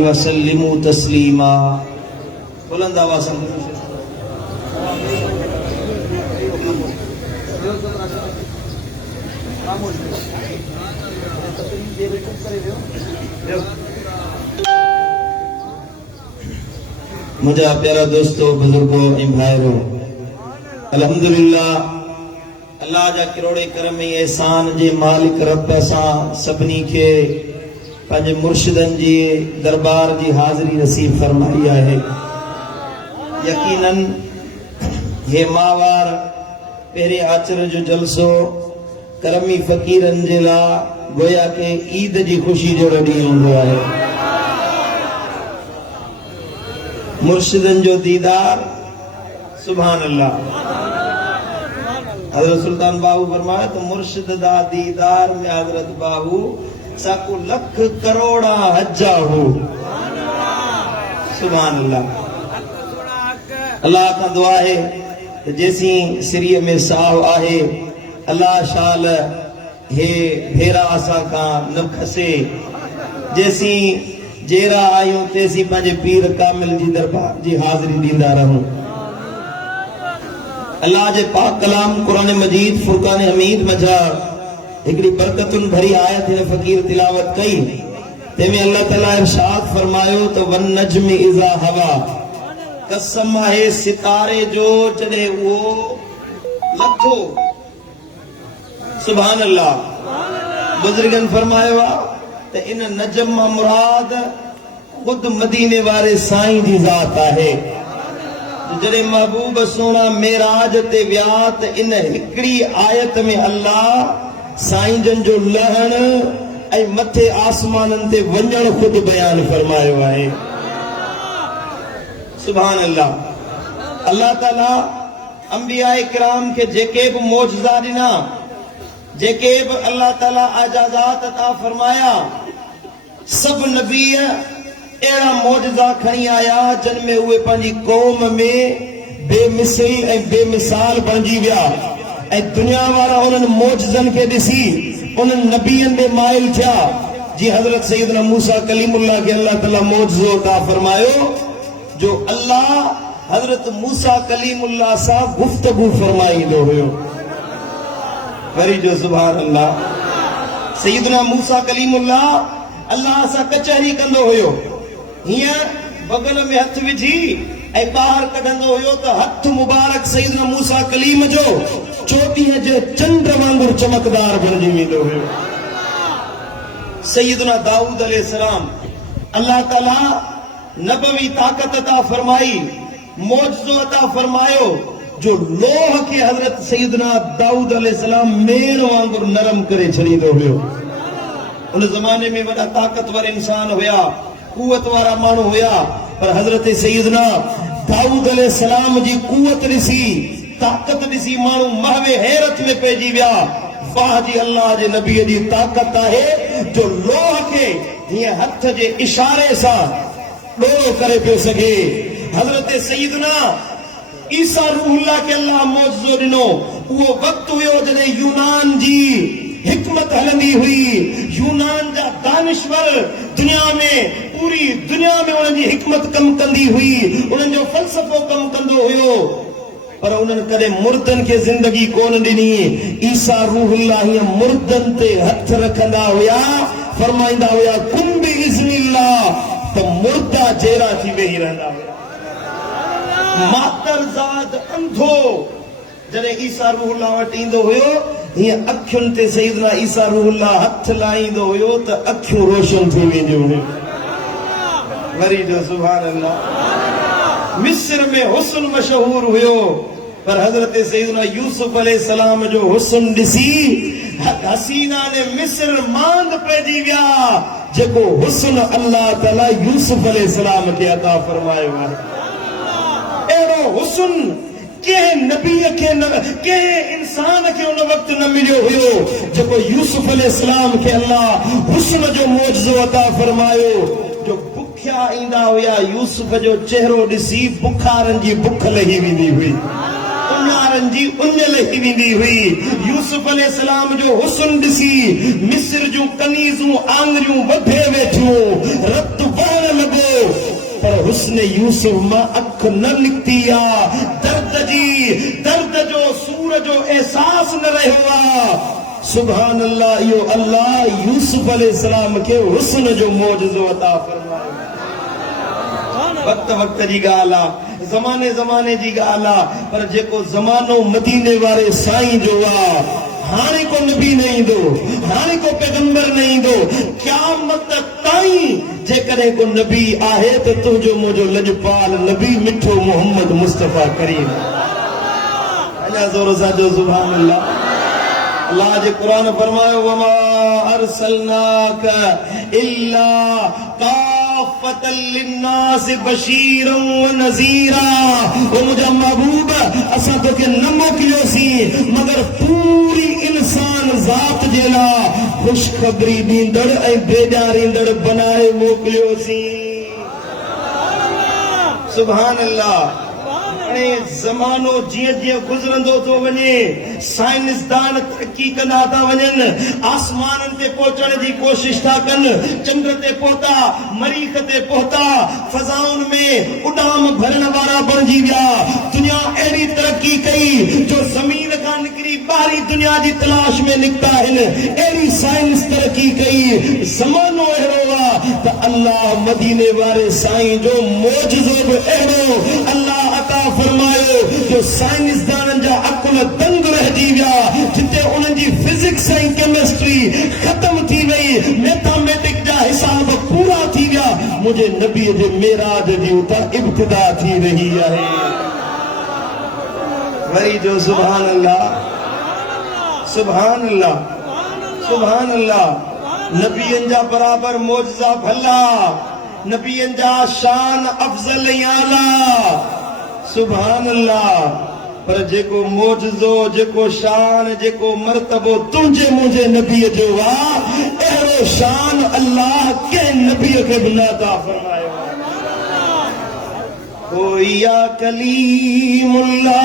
वसल्लिमु तस्लीमा। बुलंद आवाज से मुझे प्यारा दोस्तों, बुजुर्गों, भाइयों, अल्हम्दुलिल्लाह अल्लाह जा करोड़े करम एहसान जे मालिक रब सां सभिनी खे पंहिंजे मुर्शिदन जी दरबार जी हाज़िरी नसीब फरमाई है। यकीनन हे मावार पहिरें आचर जो जलसो करमी फ़कीरन जे लाइ गोया के ईद जी खुशी जो ॾींहुं हूंदो आहे। मुर्शिदन जो दीदार, सुभान अल्लाह। हज़रत सुल्तान बाहू फरमाया तो मुर्शिद दा दीदार में हज़रत बाहू साकू लख करोड़ा हज्जा हो। सुभान अल्लाह। अल्लाह का दुआ है जैसी सिरिय में साह आहे अल्लाह शाल हे भेरा असा का न खसे, जैसी जेरा आयूं तैसी पंहिंजे पीर कामिल जी दरबार जी हाज़िरी ॾींदा रहूं। अल्लाह जे पाक कलाम कुरान मजीद फुरकान हमीद मजा हिकड़ी बरकतुन भरी आयत है फकीर तिलावत कई। तेमें अल्लाह ताला इरशाद फरमायो तो वन नज्म इज़ा हवा, कसम है सितारे जो जॾहिं वो लथो। सुभान अल्लाह। बुजुर्गन फरमायो तो इन नजम मां मुराद खुद मदीने वारे साईं जी ज़ात है। जड़े महबूब सोना मेराज ते विया त इन हिकड़ी आयत में अल्लाह साईं जन जो लहण ऐं मथे आसमानन ते वञण खुद बयान फरमायो है। सुभान अल्लाह। अल्लाह ताला अंबिया इकराम के जेके भी मौजज़ा ॾिना, जेके भी अल्लाह ताला आजाज़ात अता फरमाया, सब नबी अहिड़ा मौजज़ा खणी आया जिन में उहे पंहिंजी कौम में बेमिसल ऐं बेमिसाल बणिजी विया ऐं दुनिया वारा उन्हनि मौजज़नि खे ॾिसी उन्हनि नबियनि ॾे माइल थिया। जी हज़रत सैयदना मूसा कलीमुल्लाह के अल्लाह ताला मौजज़ो अता फरमायो जो अल्लाह हज़रत मूसा कलीमुल्लाह सां गुफ्तगू फरमाईंदो हुयो। वरी जो सुभान अल्लाह। सैयदना मूसा कलीमुल्लाह अल्लाह सां कचहरी कंदो हुयो, हीअं बगल में हथ विझी ऐं ॿाहिरि कढंदो हुयो त हथ मुबारक सैयदना मूसा कलीम जो चोटीअ जे चंड वांगुरु चमकदार बणिजी वेंदो हुयो। सैयदना दाऊद अलैहिस्सलाम अल्लाह ताला नबवी ताकत अता फरमाई, मौजज़ो अता फरमायो जो लोह के हजरत सैयदना दाऊद अलैहिस्सलाम मेण वांगुरु नरम करे छॾींदो हुयो। उन ज़माने में वॾा ताकतवर इंसान हुया, कुवत वारा माण्हू हुया, पर हजरत सैयदना दाऊद अलैहिस्सलाम जी कुवत ॾिसी, ताकत ॾिसी माण्हू महवे हैरत में पइजी विया। वाह जी अल्लाह जे नबी जी ताकत आहे जो लोह के हीअं हथ जे इशारे सां ॾोहो करे पियो सघे। हजरत सैयदना ईसा रूहुल्लाह के अल्लाह मौजज़ो ॾिनो। उहो वक़्तु हुयो जॾहिं यूनान जी हिकमत हलंदी हुई। यूनान जा दानिश्वर दुनिया में, पूरी दुनिया में उन्हनि जी हिकमत कम कंदी हुई, उन्हनि जो फ़लसफ़ो कम कंदो हुयो, पर उन्हनि कॾहिं मुर्दनि खे ज़िंदगी कोन ॾिनी। ईसा रूहुल्लाह हीअं मुर्दनि ते हथ रखंदा हुया, फरमाईंदा हुया कुन बि इज़्निल्लाह, त मुर्दा जहिड़ा थी वेही रहंदा हुया। मातरज़ाद अंधो जॾहिं ईसा रूहुल्लाह वटि ईंदो हुयो, हीअं अखियुनि ते सैयदना ईसा रूहुल्लाह हथ लाहींदो हुयो त अखियूं रोशन थी वेंदियूं हुयूं। वरी जो सुभान अल्लाह। मिस्र में हुस्न मशहूर हुयो, पर हजरत सैयदना यूसुफ अलैहिस्सलाम जो हुस्न ॾिसी हसीना ने मिस्र मांद पइजी विया, जेको हुस्न अल्लाह ताला यूसुफ अलैहिस्सलाम खे अता फरमायो आहे। अहिड़ो हुस्न कंहिं नबी खे न, कंहिं इंसान खे उन वक़्तु न मिलियो हुयो जेको यूसुफ अलैहिस्सलाम खे अल्लाह हुस्न जो मौजज़ो अता फरमायो। जो बुखिया ईंदा हुया, यूसुफ जो चेहरो ॾिसी बुखारनि जी बुख लही वेंदी हुई, उन्हारनि जी उञ लही वेंदी हुई। यूसुफ अलैहिस्सलाम जो हुस्न ॾिसी मिस्र जूं कनीज़ूं आंगरियूं वधे वेठियूं, रत वहण लॻो। हुस्न यूसुफ मां अख न निकती आ, दर्द जो सूर जो एहसास न रहियो। सुभान अल्लाह, यो अल्लाह यूसुफ अलैहिस्सलाम के हुस्न जो मौजज़ो अता फरमायो। वक्त वक्त जी ॻाल्हि आहे, ज़माने ज़माने जी ॻाल्हि आहे, पर जेको ज़मानो मदीने वारे साईं जो आहे, हाणे को नबी न ईंदो, हाणे को पैगंबर न ईंदो, क़यामत ताईं जेकॾहिं को नबी आहे त तुंहिंजो मुंहिंजो लजपाल नबी मिठो मोहम्मद मुस्तफ़ा करीम। अञा ज़ोर सां जो सुभान अल्लाह। अल्लाह जे क़ुरान फरमायो, वमा अरसलनाका इल्ला काफ़तल लिन्नास बशीरन व नज़ीरा। ओ मुंहिंजा महबूब, असां तोखे न मोकिलियोसीं मगर पूरी इंसान ज़ात जे लाइ ख़ुशख़बरी ॾींदड़ ऐं बेॾारींदड़ बनाए मोकिलियोसीं। सुभान अल्लाह। ज़मानो जीअं जीअं गुज़रंदो थो वञे, साइंसदान तरक्की कंदा था वञनि, आसमाननि ते पहुचण जी कोशिश था कनि, चंड ते पहुता, मरीख़ ते पहुता, फ़ज़ाउनि में उॾाम भरण वारा बणिजी विया। दुनिया अहिड़ी तरक्की कई जो ज़मीन खां निकिरी ॿाहिरी दुनिया जी तलाश में निकिता आहिनि। अहिड़ी साइंस तरक्की कई, ज़मानो अहिड़ो आहे त अल्लाह मदीने वारे साईं जो मौजज़ो बि अहिड़ो अल्लाह अता फरमायो जो साइंसदाननि जा अकुल दंग रहिजी विया। जिते उन्हनि जी फिजिक्स ऐं केमिस्ट्री ख़त्म थी वई, मैथमेटिक्स जा हिसाब पूरा थी विया, मुंहिंजे नबीअ जे मेराज जी उतां इब्तिदा थी रही आहे। वरी जो सुभान अल्लाह, सुभान अल्लाह, सुभान अल्लाह। नबीअनि जा बराबर मौजज़ा भला, नबीअनि जा शान अफज़ल ऐं आला। सुभान अल्लाह। पर जेको मौजज़ो, जेको शान, जेको मर्तबो तुंहिंजे मुंहिंजे नबीअ जो आहे, अहिड़ो शान अल्लाह के नबीअ खे बि न अता फरमायो। कोई या कलीमुल्लाह,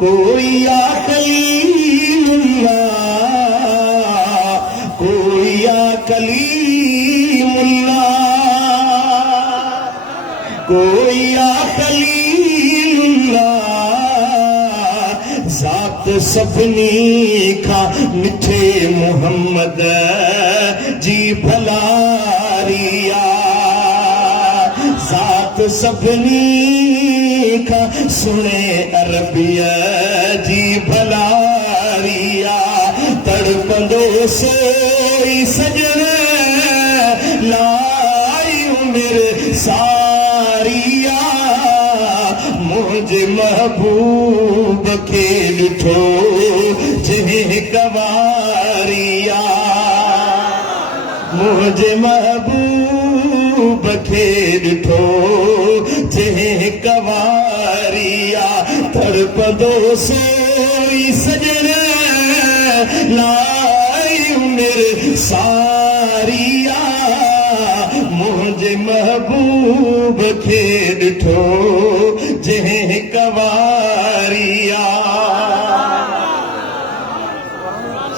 कोई या कलीमुल्लाह, कोई या कलीमुल्लाह, कोई या कलीमुल्लाह। ज़ात सभिनी खां मिठे मोहम्मद जी भलारिया, ज़ात सभिनी खां सुणे अरबिया जी भलारिया। तड़पंदो सोई सजन लाई उमिर सारिया, मुंहिंजे महबूब खे ॾिठो जंहिं कवारिया, मुंहिंजे महबूब खे ॾिठो जंहिं कवारिया। तड़पंदो सोई सजन लाई उमिर सारिया, मुंहिंजे महबूब खे ॾिठो जंहिं कवारिया।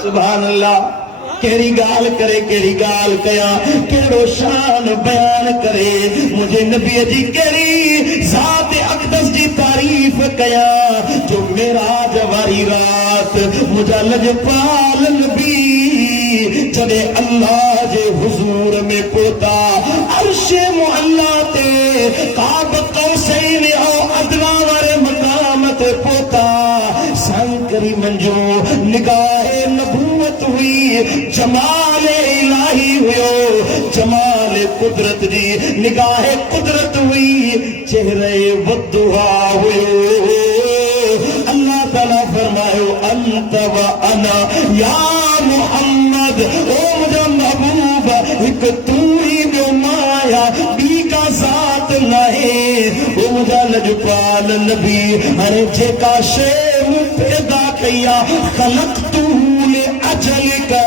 सुभान अल्लाह। कहिड़ी ॻाल्हि करे, कहिड़ी ॻाल्हि कयां, कहिड़ो शान बयान करे, मुंहिंजे नबीअ जी कहिड़ी ज़ात अक़दस जी तारीफ़ कयां जो मेराज वारी रात मुंहिंजा लजपाल नबी जॾहिं अल्लाह जे हुज़ूर में पहुता, अर्श मुअल्ला ते क़ाब क़ौसैन औं अदना वारे मक़ाम ते पहुता। साईं करीमन जो निगाहे नबूवत हुई, जमाले इलाही हुयो, जमाले कुदरत जी निगाहे कुदरत हुई, चेहरे वद्दुहा हुयो। अल्लाह ताला फरमायो, अंत व अना या मोहम्मद, ओ मुंहिंजा महबूब, हिकु तू ही ॿियो माया, ॿी का ज़ात नाहे। ओ मुंहिंजा लजपाल नबी, हाणे जेका शइ मूं पैदा कई आहे, ख़लक़तू लिअजलिका,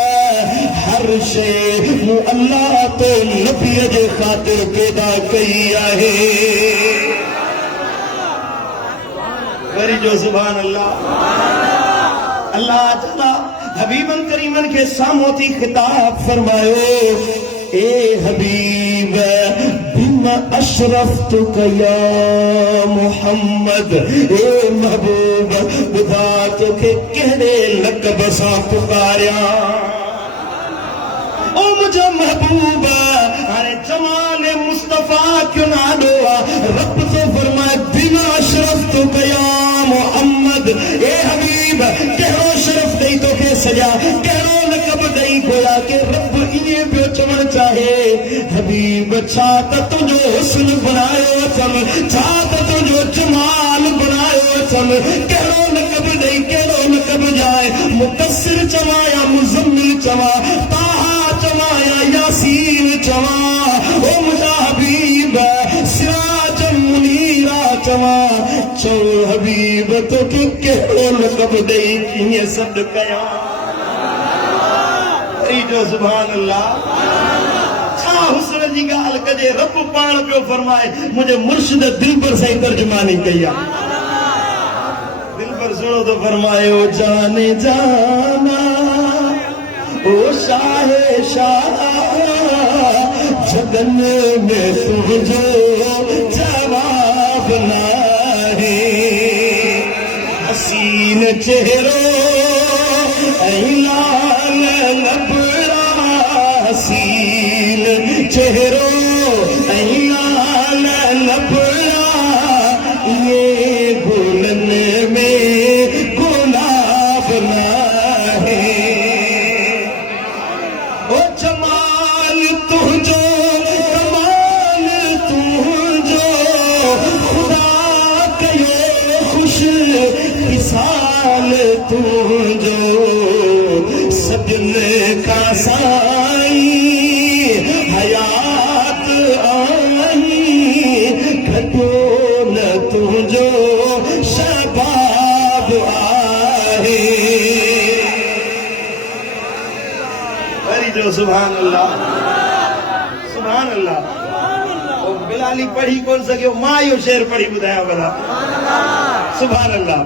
हर शइ मूं अल्लाह तो नबीअ जे ख़ातिर पैदा कई आहे। वरी जो सुभान अल्लाह। अल्लाह ताला हबीबन करीमन के सामों थी खिताब फरमायो, ए हबीब बिमा अशरफ्तुक या मोहम्मद, ए महबूब बुधा तोखे कहिड़े लक़ब सां पुकारिया। ओ मुझे महबूब हाणे जमाने मुस्तफा क्यों नालो रब तो फरमाए बिना अशरफ्तुक या मोहम्मद, ए हबीब कहिड़ो शरफ ॾेई तोखे सॼा, कहिड़ो लक़ब ॾेई खोया के रब इएं पियो चवणु चाहे हबीब छा त तुंहिंजो हुस्न बनायो अथमि, छा त तुंहिंजो जमाल बनायो अथमि, कहिड़ो लक़ब ॾेई कहिड़ो लक़ब ॾियाए, मुदस्सिर चवां या मुज़म्मिल चवां, ताहा चवां या यासीन चवां, ओ मुंहिंजा हबीब सिराज मुनीरा चवां, चओ हबीब तोखे कहिड़ो लक़ब ॾेई कीअं सॾु कयां। जो सुभान अल्लाह, छा हुस्न जी ॻाल्हि कजे, रब पाण पियो फरमाए, मुंहिंजे मुर्शिद दिलबर सां तर्जुमानी कई आहे। दिलबर सुनो तो फरमायो जाने जाना ओ शाहे शाह, जगन में तुझो जवाब नाहे, हसीन चेहरो लाल लबड़ा, हसीन चेहरो लाल लबड़ा, ये गुलन में गुलाब नाहे, ओ जमाल तुझो कमाल तुझो, खुदा कयो खुश विसाल तुझो, सजन का साई हयात आई, घटो न तुझो शबाब आहे। वरी जो सुभान अल्लाह, सुभान अल्लाह। ओ बिलाली पढ़ी कोन सघियो, मां इहो शेर पढ़ी ॿुधायां भला। सुभान अल्लाह।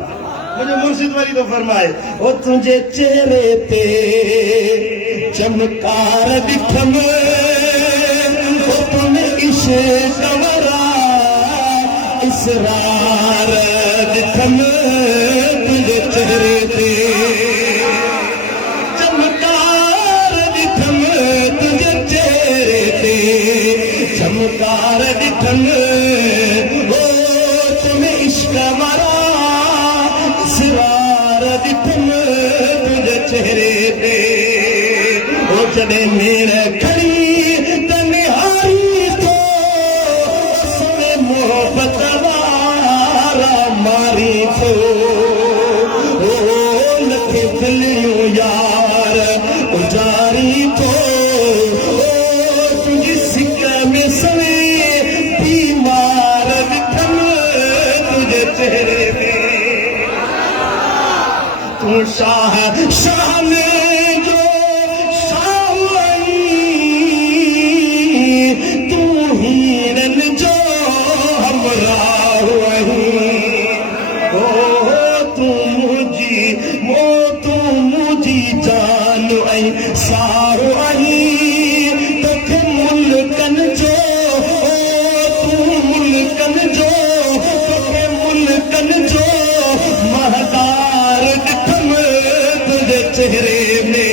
मुझे मुर्शिद वरी तो फरमाए, ओ तुझे चेहरे पे चमकार दिखम, ओ तुम इश्क वरा इसरार दिखम, तुझे चेहरे पे चमकार दिखम, तुझे चेहरे पे चमकार दिखम, ओ तुम इश्क वरा सिरार दिखम, तुझे चेहरे पे, ओ जॾहिं मेरे खड़ी तन्हाई तो उसमें मोहब्बत वारा मारी थो, ओ लखे दिलियूं यार उजारी थो, ओ तुंहिंजी सिक में सवे बीमार दिखम, तुझे चेहरे पे तू शाह शान जो शाही, तू हीरन जो हमराह वही, ओ तू मुंहिंजी जान ऐं साह आई, तोखे मुल्कन जो, ओ तू मुल्कन जो, तोखे मुल्कन जो महदार दिखम, तुझे चेहरे में।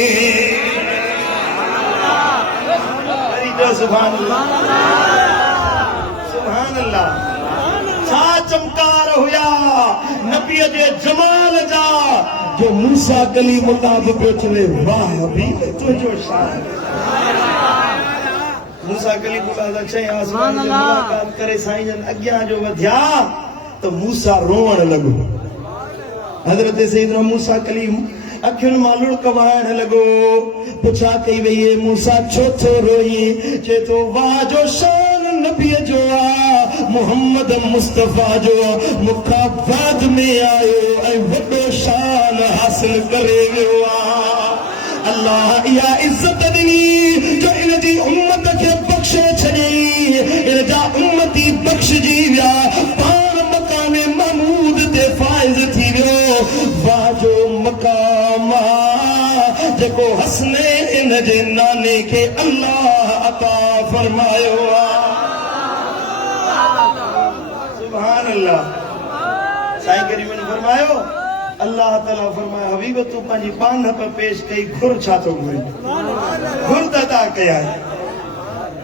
सुभान अल्लाह, सुभान अल्लाह। छा चमकार हुया नबीअ जे जमाल जा, जो मूसा कलीमुल्लाह पियो चवे, वाह भी तुंहिंजो शान। मूसा कलीमुल्लाह जा चई आसमान में मुलाकात करे साईं जन अॻियां जो वधिया तो मूसा रोवण लॻो। हज़रत सैयदना मूसा कलीम अखियुनि मां लुड़क वहण लॻो। पुछा कई वई है मूसा छो थो रोई? चए थो वाह जो शान नबीअ जो आ, मुहम्मद मुस्तफ़ा जो मूंखां बाद में आयो ऐं वॾो शान हासिल करे वियो आ। अल्लाह इहा इज़त ॾिनी जो इन जी उम्मत खे बख़्शे छॾियईं, इन जा उम्मती बख़्शजी विया, पाण मकाने महमूद ते फाइज़ थी वियो। वाह जो मकाम जेको हसने इन जे नाने खे अल्लाह अता फरमायो आ। अल्लाह। साईं करीम ने फरमायो अल्लाह ताला फरमाया हबीब तू पंहिंजी पान पर पेश कई घुर छा थो घुरी घुर त अदा कया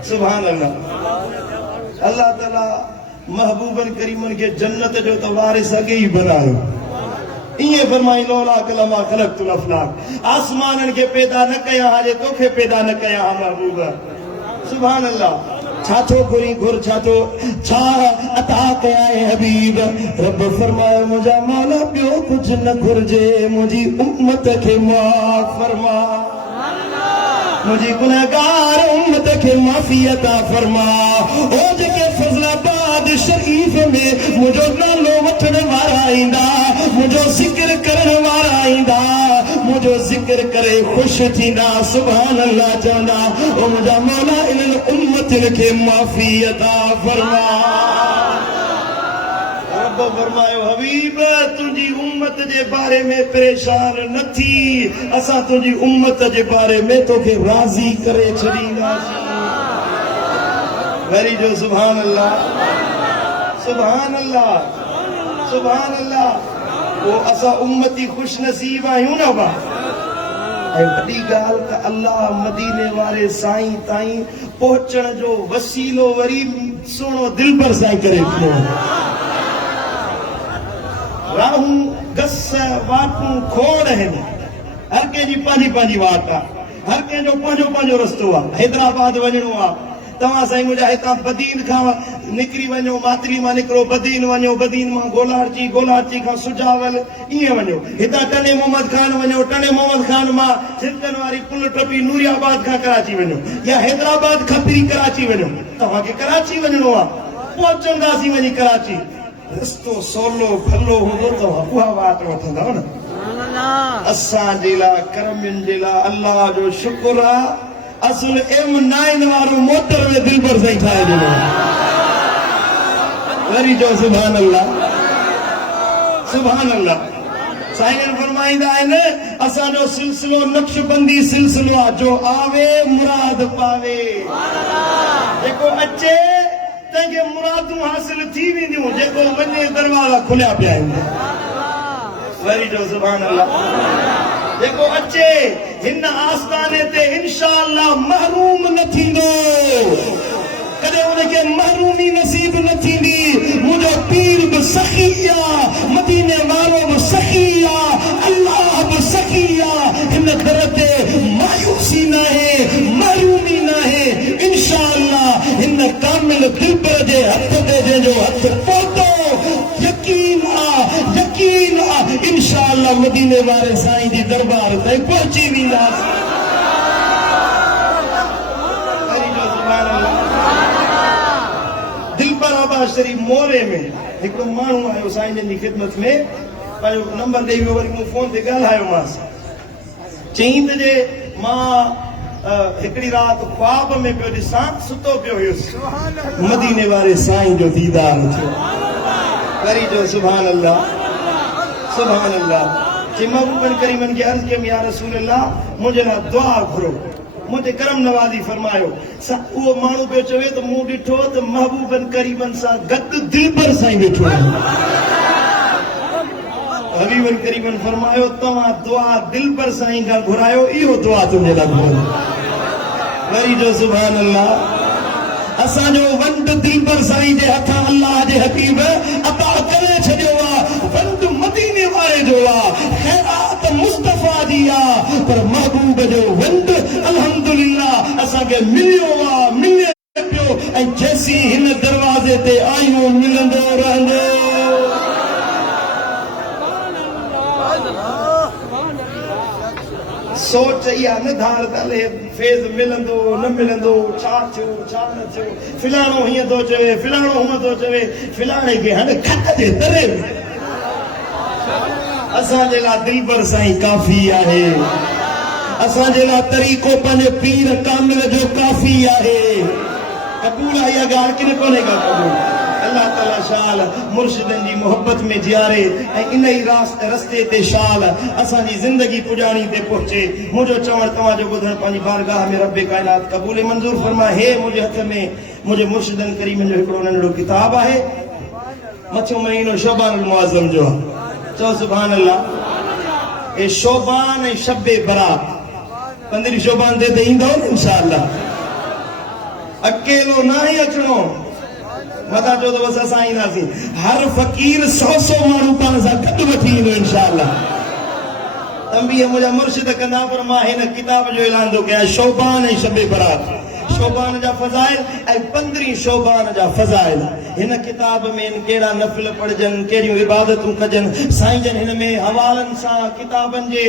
सुभान अल्लाह। अल्लाह ताला महबूबन करीमन के जन्नत जो तो वारिस अगे ही बनायो इए फरमाई लौला कलमा खलक़तुल अफलाक आसमानन के पैदा न कया हाजे तोखे पैदा न कया हा महबूबा सुभान अल्लाह। छाछो घुरी घुर छाछो छा अता कया है हबीब रब फरमायो मुझा मौला पियो कुछ न घुरजे मुझी उम्मत के माफ फरमा मुझी गुनहगार उम्मत के माफी अता फरमा ओ जेके फजलाबाद शरीफ में मुझो नालो वठण वारा ईंदा मुझो जिक्र करण वारा ईंदा मुझो जिक्र करे खुश थींदा सुभान अल्लाह चवंदा ओ मुझा मौला इन्हनि उम्मतनि खे माफ़ी अता फरमा। रब फरमायो हबीब तुंहिंजी उम्मत जे बारे में परेशान न थी असां तुंहिंजी उम्मत जे बारे में तोखे राज़ी करे छॾींदासीं। वरी जो सुभान अल्लाह सुभान अल्लाह सुभान अल्लाह। वो असा उम्मती खुश नसीब आहियूं न बा वॾी ॻाल्हि त अल्लाह मदीने वारे साईं ताईं पहुचण जो वसीलो वरी सुहिणो दिलबर साईं करे ॾिनो। राहूं गस वाटूं खोड़ आहिनि हर कंहिंजी पंहिंजी पंहिंजी वाट आहे हर कंहिंजो पंहिंजो पंहिंजो रस्तो आहे। हैदराबाद वञिणो आहे तव्हां साईं मुंहिंजा हितां बदीन खां निकिरी वञो मातरी मां निकिरो बदीन वञो बदीन मां गोलारची गोलारची खां सुजावल ईअं वञो हितां टने मोहम्मद खान वञो टने मोहम्मद खान मां सिरकन वारी पुल टपी नूरियाबाद खां कराची वञो या हैदराबाद खां फिरी कराची वञो तव्हांखे कराची वञिणो आहे पहुचंदासीं वञी कराची रस्तो सवलो भलो हूंदो तव्हां उहा वाट वठंदव न। असांजे लाइ करमनि जे लाइ अल्लाह जो शुक्र आहे असुल M9 वारो मोटर में दिलबर साईं ठाहे ॾिनो। वरी जो सुभान अल्लाह सुभान अल्लाह। साईं फरमाईंदा आहिनि असांजो सिलसिलो नक्शबंदी सिलसिलो आहे जो आवे मुराद पावे जेको अचे तंहिंखे मुरादूं हासिल थी वेंदियूं जेको वञे दरवाज़ा खुलिया पिया आहिनि। वरी जो सुभान अल्लाह जेको अचे हिन आस्ताने ते इंशाअल्लाह महरूम न थींदो कदे उनखे महरूमी नसीब न थींदी। मुंहिंजो पीर बि सखी आहे मदीने वारो बि सखी आहे अल्लाह बि सखी आहे हिन दर ते मायूसी न आहे महरूमी न आहे इंशाअल्लाह हिन कामिल दिलबर जे हथ ते जंहिंजो हथ पहुतो यकीन आहे इंशाअल्लाह मदीने वारे साईं जी दरबार ताईं पहुची वेंदासीं। दिलबराबाद शरीफ मोरे में हिकिड़ो माण्हू आयो साईं जी ख़िदमत में पंहिंजो नंबर ॾेई वियो वरी मूं फोन ते ॻाल्हायोमांसि चईं त जे मां हिकिड़ी राति ख्वाब में पियो ॾिसां सुतो पियो हुयुसि मदीने वारे साईं जो दीदार थियो। वरी जो सुभान अल्लाह सुभान अल्लाह। जे महबूबन करीमन खे अर्ज़ कयमि या रसूल अल्लाह मुंहिंजे लाइ दुआ घुरो मुझे करम नवाज़ी फरमायो उहो माण्हू पियो चवे त मूं ॾिठो त महबूबन करीमन सां गॾु दिलबर साईं वेठो हबीबन करीमन फरमायो तव्हां दुआ दिलबर साईं खां घुरायो इहो दुआ तुंहिंजे लाइ घुरो। वरी जो सुभान अल्लाह असांजो वंड दिलबर साईं जे हथां अल्लाह जे हबीब अता करे छॾियो आहे वंड मदीने वारे जो आहे ख़ैरात मुस्तफ़ा जी आहे पर महबूब जो वंड अल्हम्दुलिल्लाह असांखे मिलियो आहे मिले पियो ऐं जैसी हिन दरवाज़े ते आयूं मिलंदो रहंदो। सोच इहा न धार त हले फैज़ मिलंदो न मिलंदो छा थियो छा न थियो फिलाणो हीअं थो चवे फिलाणो हूअं थो चवे फिलाणे खे हाणे खट जे तरे असांजे लाइ दिलबर साईं काफ़ी आहे असांजे लाइ तरीक़ो पंहिंजे पीर कामिल जो काफ़ी आहे। क़बूल आहे इहा ॻाल्हि की न कोन्हे का क़बूल अल्लाह ताला शाल मुर्शिदनि जी मोहब्बत में जियारे ऐं इन ई रस्ते ते शाल असांजी ज़िंदगी पुॼाणी ते पहुचे। मुंहिंजो चवणु तव्हांजो ॿुधणु पंहिंजी बारगाह में रब काइनात क़बूल मंज़ूर फरमाए। हे मुंहिंजे हथ में मुंहिंजे मुर्शिदनि करीमनि जो हिकिड़ो नंढड़ो किताबु आहे मथो महीनो शोबान मुआज़म जो चो सुभान अल्लाह। ए शोबान ऐं शब्बे बरात 15 शोबान ते ईंदो न इंशाअल्लाह। अकेलो ना ही अचणो मता चो तो बस असां ईंदासीं। हर फ़कीर 100 माण्हू पाण सां गॾु वठी ईंदो इंशाअल्लाह। तंबीह मुंहिंजा मुर्शिद कंदा पर मां हिन किताब जो ऐलान थो कयां शोबान ऐं शब्बे बरात। शोबान जा फज़ाइल ऐं 15 शोबान जा फज़ाइल हिन किताब में केड़ा नफ़िल पढ़जन केड़ियूं इबादतूं कजन साईं जन हिन में हवालनि सां किताबनि जे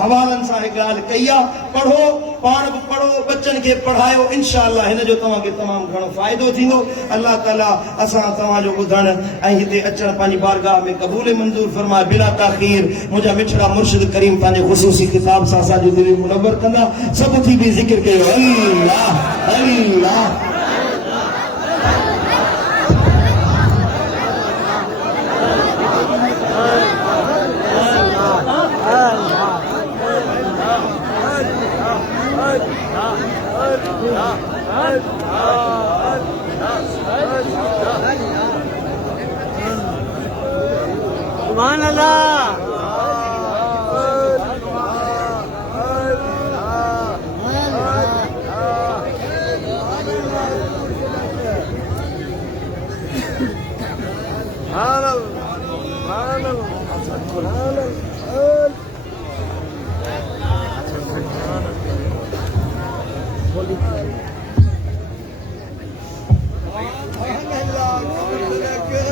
हवालनि सां हिकु ॻाल्हि कई आहे। पढ़ो पाण बि पढ़ो बच्चनि खे पढ़ायो इंशाअल्लाह हिन जो तव्हांखे तमामु घणो फ़ाइदो थींदो। अल्लाह ताला असां तव्हांजो ॿुधणु ऐं हिते अचणु पंहिंजी बारगाह में क़बूल मंज़ूर फरमाए। बिला ताख़ीर मुंहिंजा मिठड़ा मुर्शिद करीम पंहिंजे ख़ुसूसी किताब सां असांजो दिलि मुनव्वर कंदा। सभु थी बि ज़िक्र कयो अल्लाह अल्लाह। सुभान अल्लाह।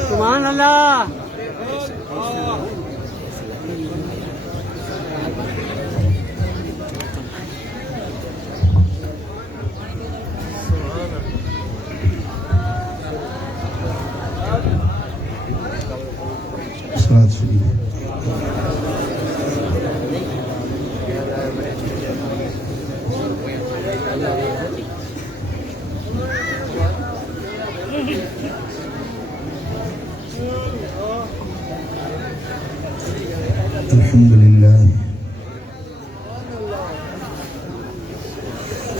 सुभान अल्लाह।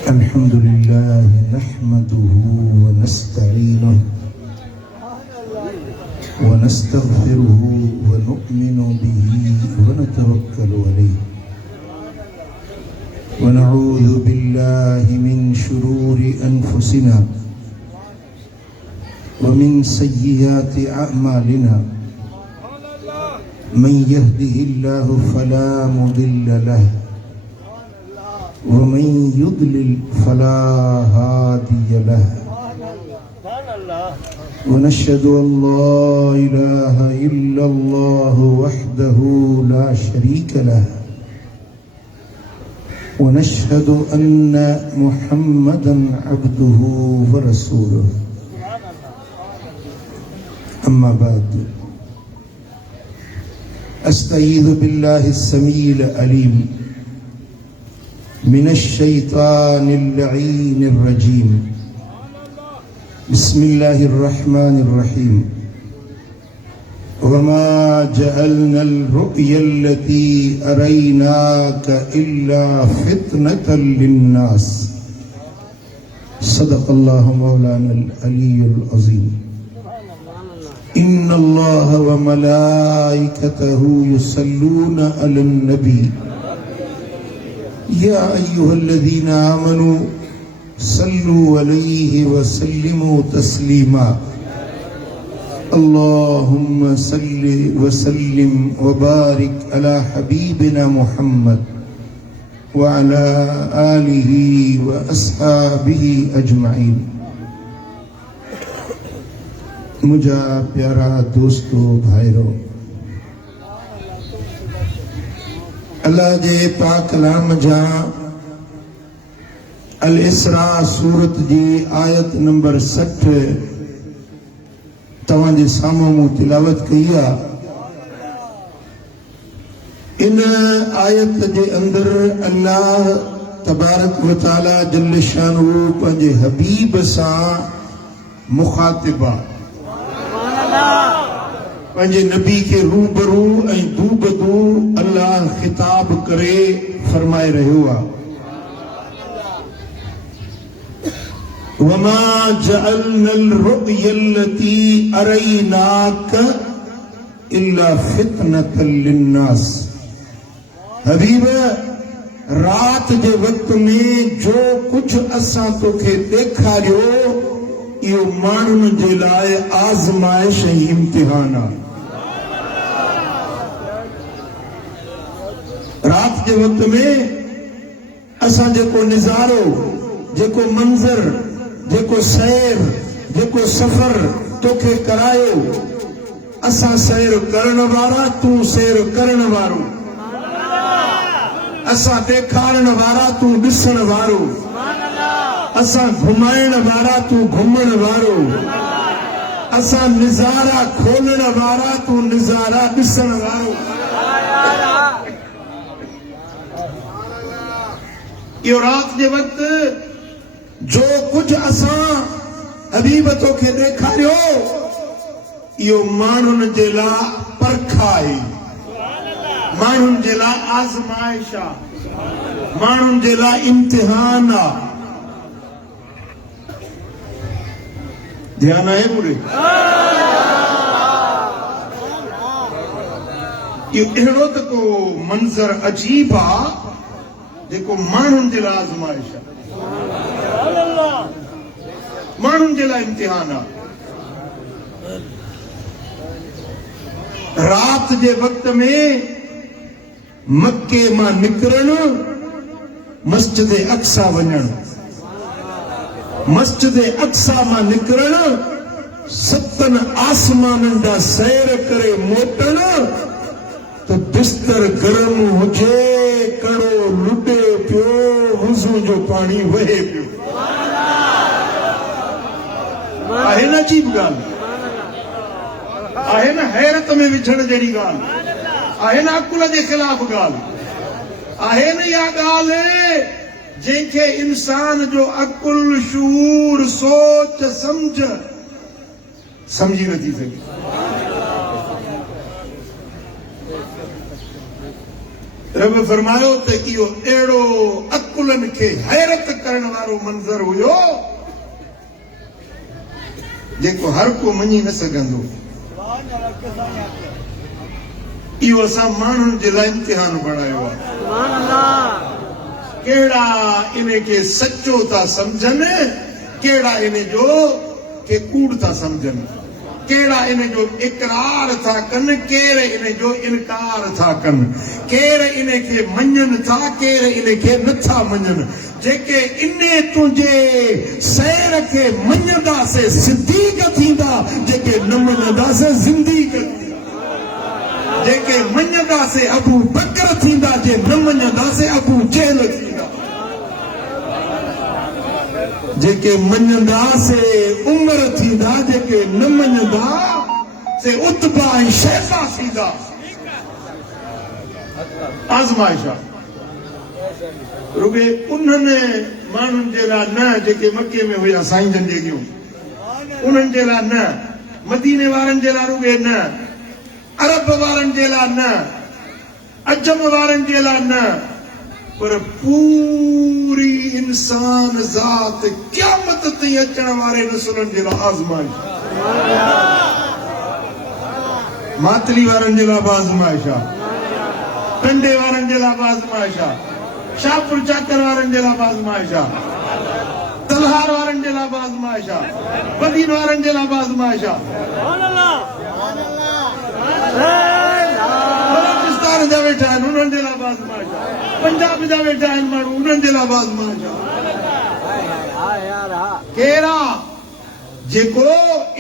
अल्हम्दुलिल्लाह नहमदुहु व नस्तईनुहु व नस्तगफिरुहु व नु'मिनु बिही व नतवक्कलु अलैहि व नऊज़ु बिल्लाहि मिन शुरूरि अनफुसिना व मिन सय्यिआति अअमालिना मन यहदिहिल्लाहु फला मुदिल्ल लहु वमन युद्लिल फला हादिय लहु वनशहदु अल्ला इलाहा इल्लल्लाहु वहदहु ला शरीक लहु वनशहदु अन्न मुहम्मदन अब्दुहु व रसूलुहु अम्मा बाद अस्तईज़ु बिल्लाहि अस्समीइल अलीम मिनश्शैतानिर लईनिर रजीम बिस्मिल्लाहिर रहमानिर रहीम वमा जअलनल रु'यल्लती अरैनाका इल्ला फितनतल लिन्नास सदक़ल्लाहु मौलानल अलीयुल अज़ीम इन्नल्लाह व मलाइकतहु युसल्लूना अलन नबी या अय्युहल्लज़ीना आमनू सल्लू अलैहि व सल्लिमू तस्लीमा अल्लाहुम्मा सल्लि व सल्लिम व बारिक अला हबीबिना मुहम्मद व अला आलिहि व अस्हाबिहि अजमाइन। मुझा प्यारा दोस्तों भाइरों, अल्लाह जे पाक कलाम जा अल इसरा सूरत जी आयत नंबर 60 तव्हांजे साम्हूं मूं तिलावत कई आहे। इन आयत जे अंदर अल्लाह तबारक व तआला जल्ल शानहू पंहिंजे हबीब सां मुखातिब आहे, पंहिंजे नबी के रूबरू ऐं दूबदू अल्लाह खिताब करे फरमाए रहियो आहे। वमा जअलनल रुयल्लती अरैनाक इल्ला फितनतल लिन्नास। हबीब, रात जे वक्त में जो कुछ असां तोखे ॾेखारियो इहो माण्हुनि जे लाइ आज़माइश ऐं इम्तिहान आहे। रात जे वक्त में असां जेको निज़ारो, जेको मंज़र, जेको सैर, जेको सफ़र तोखे करायो, असां सैर करण वारा, तूं सैर करण वारो, असां ॾेखारण वारा, तूं ॾिसण वारो, असां घुमाइण वारा, तूं घुमण वारो, असां निज़ारा खोलण वारा, तूं निज़ारा ॾिसण वारो। इहो रात जे वक़्तु जो कुछ असां हबीब तोखे ॾेखारियो इहो माण्हुनि जे लाइ परख आहे, माण्हुनि जे लाइ आज़माइश आहे, माण्हुनि जे लाइ इम्तिहान आहे। ध्यान आहे पूरे? इहो अहिड़ो त को मंज़र अजीब आहे जेको माण्हुनि जे लाइ आज़माइश आहे, माण्हुनि जे लाइ इम्तिहान आहे। रात जे वक्त में मक्के मां निकिरण, मस्जिद अक्सा वञण, मस्जिद अक्सा मां निकिरण, सतन आसमाननि जा सैर करे मोटण, तो बिस्तर गरम हुजे, कड़ो लुटे पियो, वुज़ू जो पानी वहे पियो। आहे न अजीब ॻाल्हि? आहे न हैरत में विझण जहिड़ी ॻाल्हि? आहे न अकुल जे ख़िलाफ़ ॻाल्हि? आहे न इहा ॻाल्हि जंहिंखे इंसान जो अकुल, शूर, सोच, समझी नथी सघे। रब फरमायो त इहो अहिड़ो अकुलनि खे हैरत करण वारो मंज़र हुयो जेको हर को मञी न सघंदो। इहो असां माण्हुनि जे लाइ इम्तिहान बणायो आहे। कहिड़ा इन खे सचो था सम्झनि, कहिड़ा इन जो के कूड़ था सम्झनि, कहिड़ा इन जो इकरार था कनि, केर इन जो इनकार था कनि, केर इन खे मञनि था, केर इन खे नथा मञनि। जेके इन तुंहिंजे सैर खे मञंदासीं सिद्दीक़ थींदा, जेके न मञंदासीं ज़िंदीक़ थींदा, जेके मञंदासीं अबू बकर थींदा, जे न मञंदासीं अबू जहल थींदा, जेके मञंदासीं उमर थींदा, जेके न मञंदा से उतबा ऐं शैबा थींदा। आज़माइश आहे रुगे उन्हनि माण्हुनि जे लाइ न जेके मके में हुया साईं जन जे ॻियूं, उन्हनि जे लाइ न, मदीने वारनि जे लाइ रुगे न, अरब वारनि जे लाइ न, अजम वारनि जे लाइ न, पर पूरी इंसान ज़ात क़यामत ताईं अचण वारे नसुलनि जे लाइ आज़माइश। मातली वारनि जे लाइ बि आज़माइश आहे, कंडे वारनि जे लाइ बि आज़माइश आहे, शाहपुर चाकर वारनि जे लाइ बि आज़माइश आहे, तलहार वारनि जे लाइ बि आज़माइश आहे, बदीन वारनि जे लाइ बि आज़माइश आहे, बलोचिस्तान जा वेठा आहिनि उन्हनि जे लाइ बि आज़माइश आहे, पंजाब जा वेठा आहिनि माण्हू उन्हनि जे लाइ बि आज़माइश आहे। केरा जेको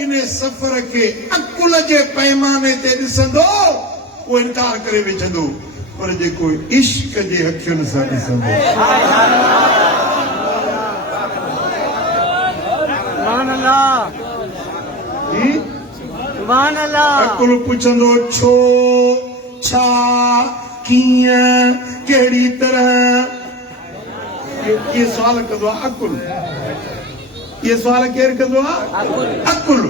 इन सफ़र खे अकुल जे पैमाने ते ॾिसंदो उहो इनकार करे विझंदो, पर जेको इश्क जे अखियुनि सां ॾिसंदो, अकुल पुछंदो छो, छा, कीअं, कहिड़ी तरह। ये सवाल कंदो आहे अकुल, ये सवाल केरु कंदो आहे? अकुल।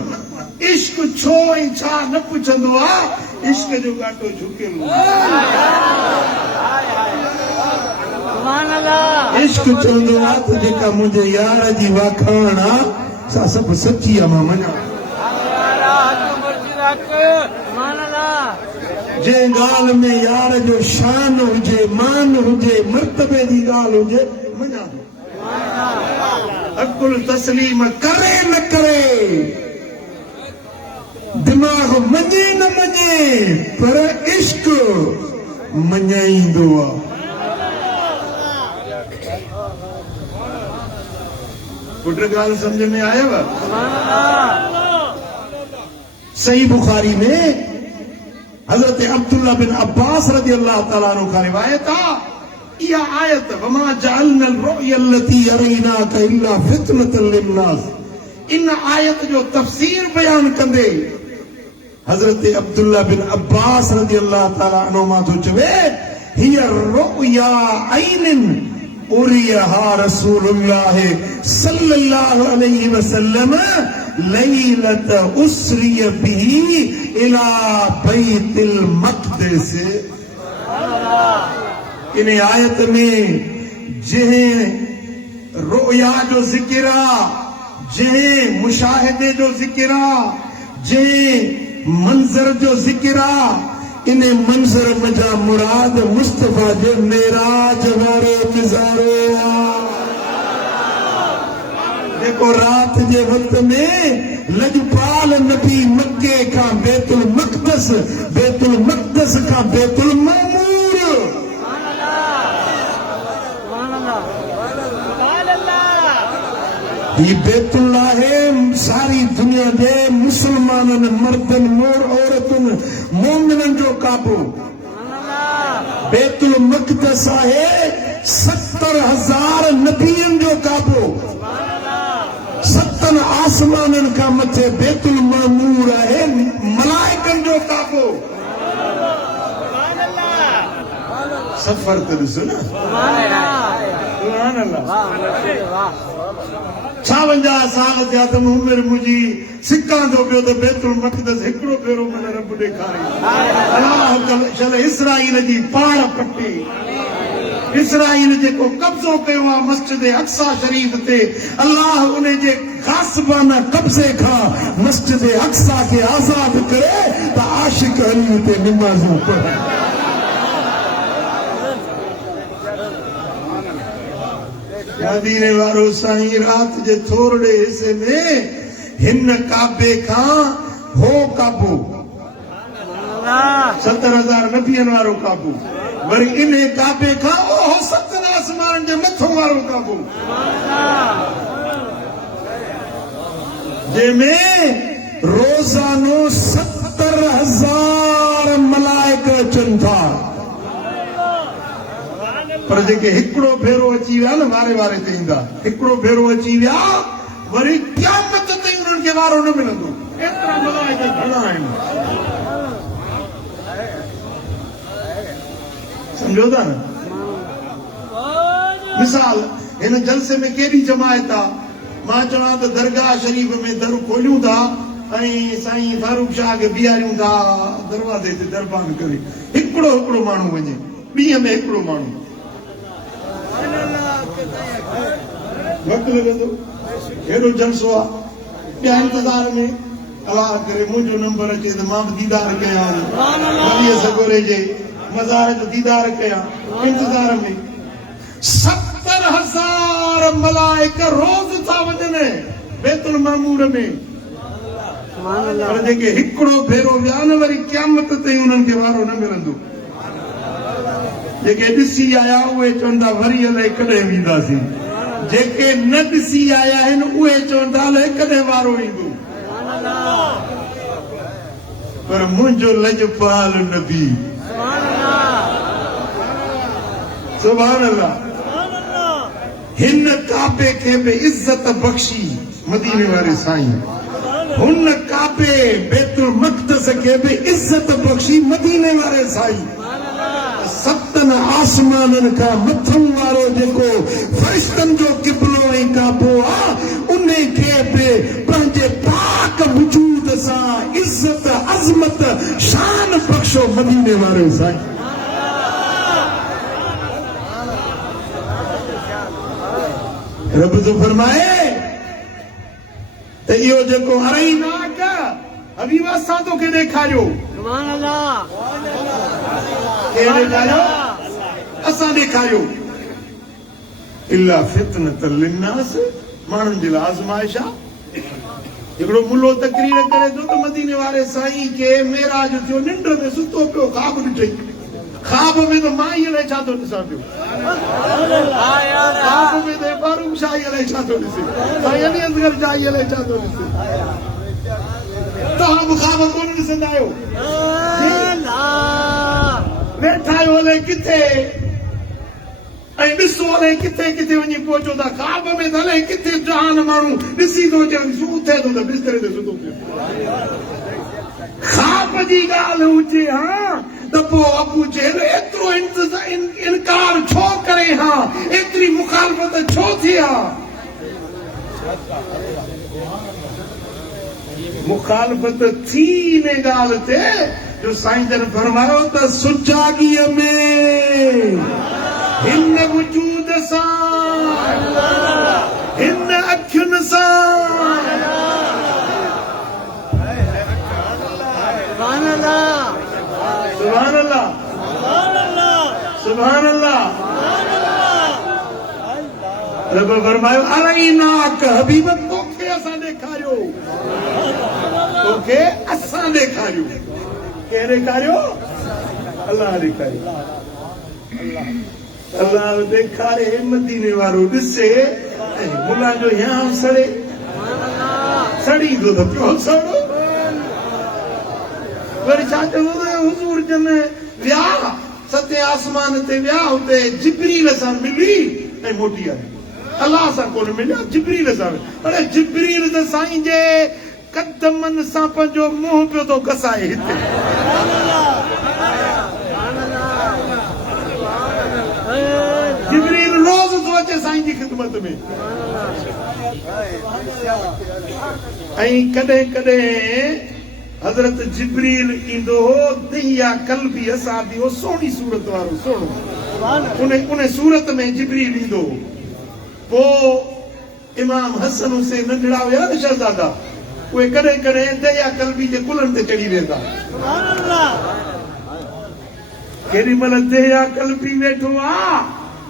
इश्क छो ऐं छा न पुछंदो आहे, इश्क जो घाटो झुकियल सुभान अल्लाह इश्क चवंदो आहे त जेका मुंहिंजे यार जी वाखाण आहे सा सभु सची आहे मां मञा सुभान अल्लाह जंहिं ॻाल्हि में यार जो शान हुजे मान हुजे मर्तबे जी ॻाल्हि हुजे मञा थो अकुल तस्लीम करे न करे दिमाग़ मञे न मञे पर इश्क मञाईंदो आहे पुट ॻाल्हि सम्झ में आयव सही बुखारी में हजरत अब्दुल्ला बिन अब्बास रज़ी अल्लाह ताला अन्हु खां रिवायत आहे इहा आयत वमा जअलना الرؤيا التي أريناك إلا فتنة للناس इन आयत जो तफसीर बयान कंदे हजरत अब्दुल्ला बिन अब्बास रज़ी अल्लाह ताला अन्हु मां थो चवे हिय रुया ऐन उरियहा रसूलुल्लाह सल्लल्लाहु अलैहि वसल्लम लैलत उसरिय बिही इला बैतुल मक़दिस इन आयत में जंहिं रुया जो ज़िक्र आहे जंहिं मुशाहिदे जो ज़िक्र आहे जंहिं मंज़र जो ज़िक्र आहे इन मंज़र मजा मुराद मुस्तफ़ा जे मेराज वारो नज़ारो आहे जेको रात जे वक़्त में लजपाल नबी मक्के खां बैतुल मक़दस खां बैतुल मामूर ही बैतुल्लाह है सारी दुनिया जे मुसलमाननि मर्दनि औरतुनि मोमिननि जो काबो बैतुल मक़दस आहे 70,000 नबियनि जो काबो 7 आसमाननि खां मथे बैतुल मामूर आहे मलाइकनि जो काबो सफ़र त ॾिसो न सुभान अल्लाह 56 साल थिया त उमिरि मुंहिंजी सिकां थो पियो त बैतुल मक़दस हिकिड़ो भेरो मन रब ॾेखारी अलाह इसराईल जी पाड़ पटी इसराईल जेको कब्ज़ो कयो आहे मस्जिद अक्सा शरीफ़ ते अलाह उन जे ग़ासिबाना कब्ज़े खां मस्जिद अक्सा खे आज़ाद करे त आशिक हली उते नमाज़ूं पढ़नि मदीने वारो साईं रात जे थोरड़े हिस्से में हिन काबे खां हो काबू 70,000 नबियनि वारो काबू वरी इन काबे खां ओहो 7 आसमाननि जे मथों वारो काबू जंहिंमें रोज़ानो 70,000 मलाइक अचनि था पर जेके हिकिड़ो भेरो अची विया न वारे वारे ते ईंदा हिकिड़ो भेरो अची विया वरी क़यामत ताईं उन्हनि खे वारो न मिलंदो एतिरा मलाइक घणा आहिनि सम्झो था न मिसाल हिन जलसे में केॾी जमायत आहे मां चवां त दरगाह शरीफ़ में दर खोलियूं था ऐं साईं फारूक शाह खे बीहारियूं था दरवाज़े ते दरबान करे हिकिड़ो माण्हू वञे ॾींहं में हिकिड़ो माण्हू वक़्तु लॻंदो हेॾो जलसो आहे ॿिया इंतज़ार में अलाह करे मुंहिंजो नंबर अचे त मां बि दीदार कयां नबीअ सॻोरे जे मज़ार जो दीदार कयां इंतज़ार में 70,000 मलाइक रोज़ था वञनि बैतुल मामूर में पर जेके हिकिड़ो भेरो विया न वरी क़यामत ताईं उन्हनि खे वारो न मिलंदो जेके ॾिसी आया उहे चवंदा वरी अलाए कॾहिं वेंदासीं जेके न ॾिसी आया आहिनि उहे चवंदा अलाए कॾहिं वारो ईंदो पर मुंहिंजो लजपाल नबी सुभान अल्लाह हिन काबे खे बि इज़त बख़्शी मदीने वारे साईं हुन काबे बैतुल मक़दस खे बि इज़त बख़्शी मदीने वारे साईं 7 आसमाननि खां मथों वारो जेको फ़रिश्तनि जो क़िबलो ऐं काबो आहे उन खे बि पंहिंजे पाक वजूद सां इज़त अज़मत शान बख़्शो मदीने वारे साईं रब तो फरमाए त इहो जेको अरई नाक हबीब असां तोखे ॾेखारियो सुभान अल्लाह केरु ॾेखारियो असां ॾेखारियो इल्ला फितनतल लिन्नास माण्हुनि जे लाइ आज़माइश आहे हिकिड़ो मुल्लो तकरीर करे थो त मदीने वारे साईं खे मेराज थियो निंड में सुतो पियो ख़्वाब ॾिठई ख़्वाब में त मां ई अलाए छा थो ॾिसां पियो ख़्वाब में त फारूक शाही अलाए छा थो ॾिसे साईं अली असगर शाही अलाए छा थो ॾिसे तव्हां बि ख़्वाब कोन ॾिसंदा आहियो वेठा आहियो अलाए किथे ऐं ॾिसो अलाए किथे किथे वञी पहुचो था ख़्वाब में त अलाए किथे जहान माण्हू ॾिसी थो अचे सूर थिए थो त बिस्तरे ते सुतो पियो ख़्वाब जी ॻाल्हि हुजे हा त पोइ अबू जहल एतिरो इनकार छो करे हा एतिरी मुखालफ़त छो थी हा मुखालफ़त थी इन ॻाल्हि ते जो साईं जन फरमायो त सुजाॻीअ में हिन वजूद सां हिन अखियुनि सां सुभान अल्लाह सुभान अल्लाह सुभान अल्लाह रब फरमायो अरई नाक हबीब तोखे असां ॾेखारियो तोखे असां ॾेखारियो केरु ॾेखारियो अल्लाह ॾेखारियो अल्लाह ॾेखारे मदीने वारो ॾिसे ऐं मुला जो याम सड़े सड़ींदो त पियो सड़ो वरी छा चवंदो त हुज़ूर जन विया सते आसमान ते विया हुते जिब्रील सां मिली ऐं मोटी आई अल्लाह सां कोन मिलिया जिब्रील सां अरे जिब्रील त साईं जे कदमनि सां पंहिंजो मुंहुं पियो थो घसाए हिते जिब्रील रोज़ थो अचे साईं जी ख़िदमत में ऐं कॾहिं कॾहिं हज़रत जिब्रील ईंदो हो दहिया कल्बी असाबी हो सोणी सूरत वारो सोणो उन सूरत में जिब्रील ईंदो हो पोइ इमाम हसन हुसैन नंढड़ा हुया न शहज़ादा उहे कॾहिं कॾहिं दहिया कल्बी जे कुलनि ते चढ़ी वेंदा केॾी महिल दहिया कल्बी वेठो आहे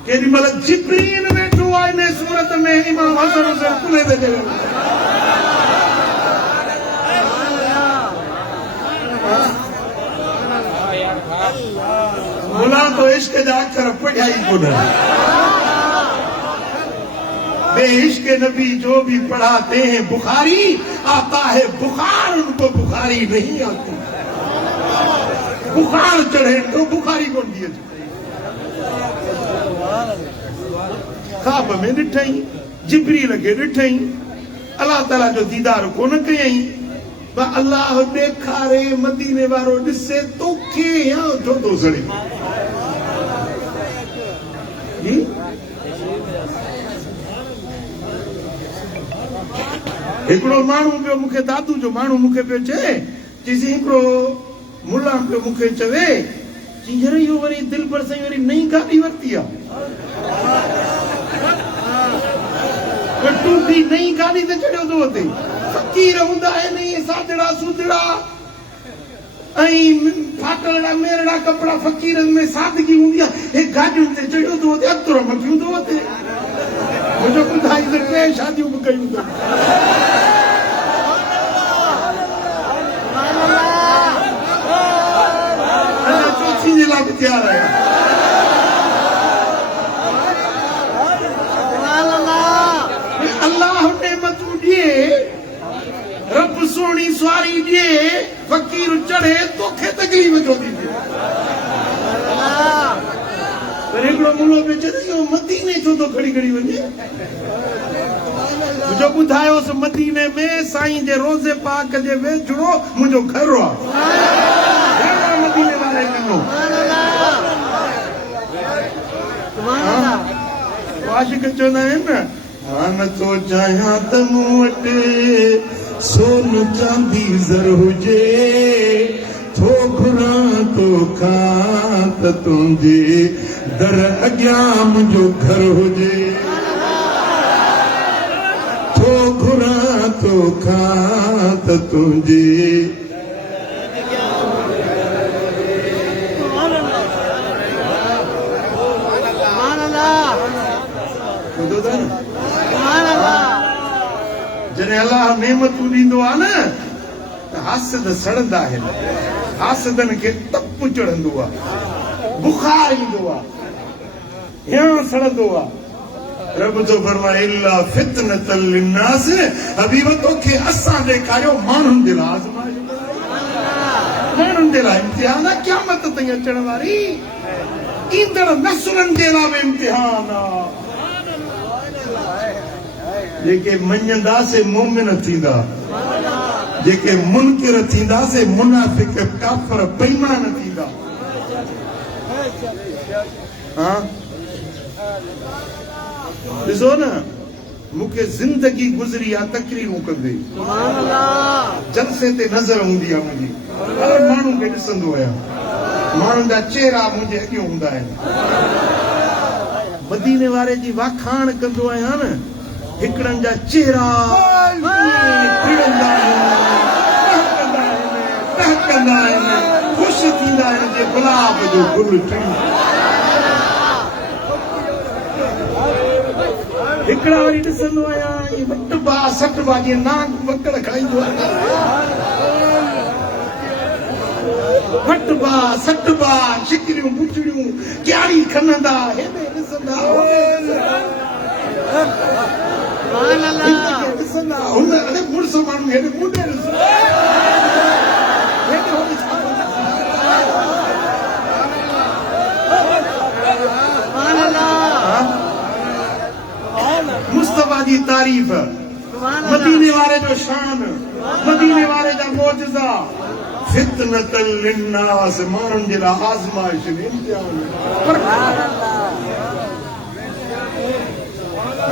केॾी महिल जिब्रील वेठो आहे इन सूरत में इमाम हसन हुसैन कुले ते चढ़ी मुला तो इश्क जा अखर पढ़िया ही कोन बेइश्क नबी जो भी पढ़ाते हैं बुखारी आता है बुखार उनको बुखारी नहीं आती बुखार चढ़े तो बुखारी कौन दिए ख्वाब में ॾिठई जिब्रील खे ॾिठई अल्लाह ताला जो दीदार कोन कयई अल्लाह ॾेखारे मदीने वारो ॾिसे तोखे या छो थो सड़े हिकिड़ो माण्हू पियो मूंखे दादू जो माण्हू मूंखे पियो चए चईसि हिकिड़ो मुला पियो मूंखे चवे हींअर इहो वरी दिलि पर साईं वरी नई गाॾी वरिती आहे तूं बि नई गाॾी ते चढ़ियो थो हुते फ़क़ीर हूंदा आहिनि सादड़ा सुदड़ा ऐं फाटलड़ा मेरड़ा कपिड़ा फ़क़ीरनि में सादगी हूंदी आहे हे गाॾियुनि ते चढ़ियो थो हुते अतरो मटियूं थो हुते मुंहिंजो ॿुधाई त 2 शादियूं बि कयूं अथऊं चौथी जे लाइ बि तयारु आहियां अल्लाह नेमतूं ॾिए रब सोणी सवारी ॾिए फ़क़ीर चढ़े तोखे तकलीफ़ छो थी थिए पर हिकिड़ो मुलो पियो चए इहो मदीने छो थो खड़ी खड़ी वञे मुंहिंजो ॿुधायोसि मदीने में साईं जे रोज़े पाक जे वेझड़ो मुंहिंजो घर आहे मदीने वारे ॾिनो आशिक़ चवंदा आहिनि न मां नथो चाहियां त मूं वटि सोन चांदी ज़र हुजे थो घुरां तोखां त तुंहिंजे दर अॻियां मुंहिंजो घर हुजे खां त तुंहिंजी सुभान अल्लाह ॿुधो था न सुभान अल्लाह जॾहिं अलाह नेमतूं ॾींदो आहे न त हासिद सड़ंदा आहिनि हासिदनि खे तप चढ़ंदो आहे बुखार ईंदो आहे हियां सड़ंदो आहे रब जो फरमाए इल्ला फितनतल लिन्नास हबीब तोखे असां ॾेखारियो माण्हुनि जे लाइ आज़माइश माण्हुनि जे लाइ इम्तिहान आहे क़यामत ताईं अचण वारी ईंदड़ नसुलनि जे लाइ बि इम्तिहान आहे जेके मञंदा से मोमिन थींदा जेके मुनकिर थींदा से मुनाफिक काफ़िर बेईमान थींदा हाँ ॾिसो न मूंखे ज़िंदगी गुज़री आहे तकरीरूं कंदे सुभान अल्लाह जलसे ते नज़र हूंदी आहे मुंहिंजी हर माण्हू खे ॾिसंदो आहियां माण्हुनि जा चेहरा मुंहिंजे अॻियां हूंदा आहिनि मदीने वारे जी वाखाण कंदो आहियां न हिकिड़नि जा चेहरा टहकंदा आहिनि ख़ुशि थींदा आहिनि जे गुलाब जो गुल टिड़ी हिकिड़ा वरी ॾिसंदो आहियां इहे वट बा सट बा जीअं नांग वकड़ खाईंदो आहे वट बा सट बा शिकिरियूं बुचड़ियूं क्यारी खणंदा हेॾे ॾिसंदा होॾे सुभान अल्लाह ॾिसंदा हुन अड़े मुड़ुस माण्हू हेॾे मुंडे ॾिसंदा हेॾे होॾे सुभान अल्लाह मुस्तफा जी तारीफ़ सुभान मदीने वारे जो शान मदीने वारे जा मोजज़ा फितनतल लिन्नास माण्हुनि जे लाइ आज़माइश इम्तिहान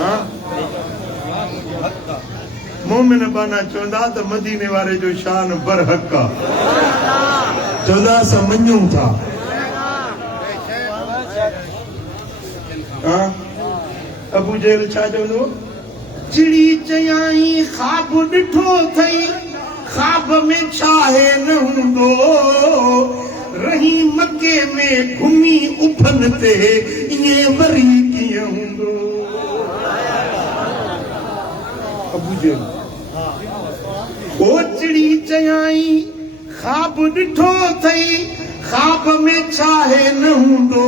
हाँ मोमिन बाना चवंदा त मदीने वारे जो शान बरहक आहे चवंदा असां मञूं था हाँ अबू जहल छा चवंदो चिड़ी चयाई ख़्वाब ॾिठो अथई ख़्वाब में छाहे न हूंदो रही मके में घुमी उफन ते ईअं वरी कीअं हूंदो अबू जहल ओ चिड़ी चयाई ख़्वाब ॾिठो अथई ख़्वाब में छाहे न हूंदो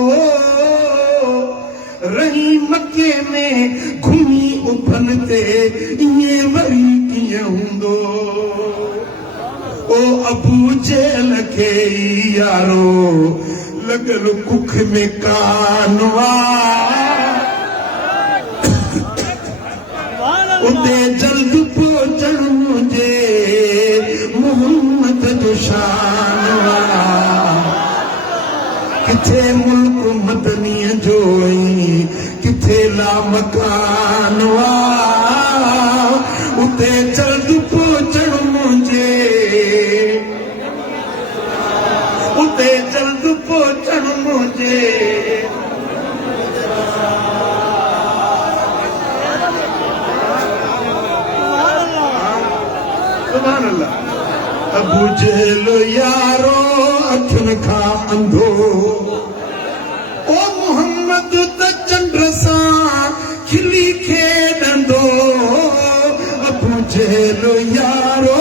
रही मके में घुमी उफन ते ईअं वरी कीअं हूंदो ओ अबू जहल खे यारो लॻल कुख में कानवा उते जल्द पहुचण मुंहिंजे मोहम्मद जो शान वारा किथे मुल्क मदनीअ जो किथे ला मकान उते जल्द पहुचण मुंहिंजे उते जल्द पहुचण मुंहिंजे सुभान अल्लाह अबू जहल यारो अखियुनि खां अंधो ओ मोहम्मद त चंड सां खिली खेॾंदो अबू जहल यारो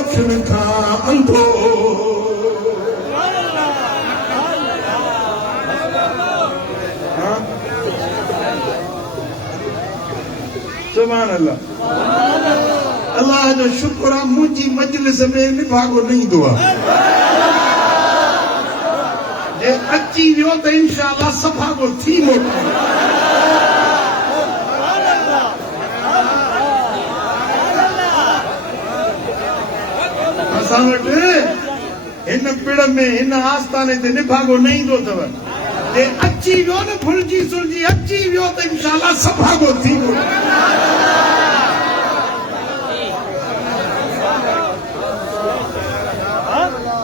अखियुनि खां अंधो सुभान अल्लाह अल्लाह जो शुक्र आहे मुंहिंजी मजलिस में निभागो न ईंदो आहे जे अची वियो त इंशाअल्लाह सफ़ागो थी मोटो असां वटि हिन पिड़ में हिन आस्थाने ते निभागो न ईंदो अथव जे अची वियो न फुलजी सुलजी अची वियो त इंशाअल्लाह सफ़ागो थी मोटो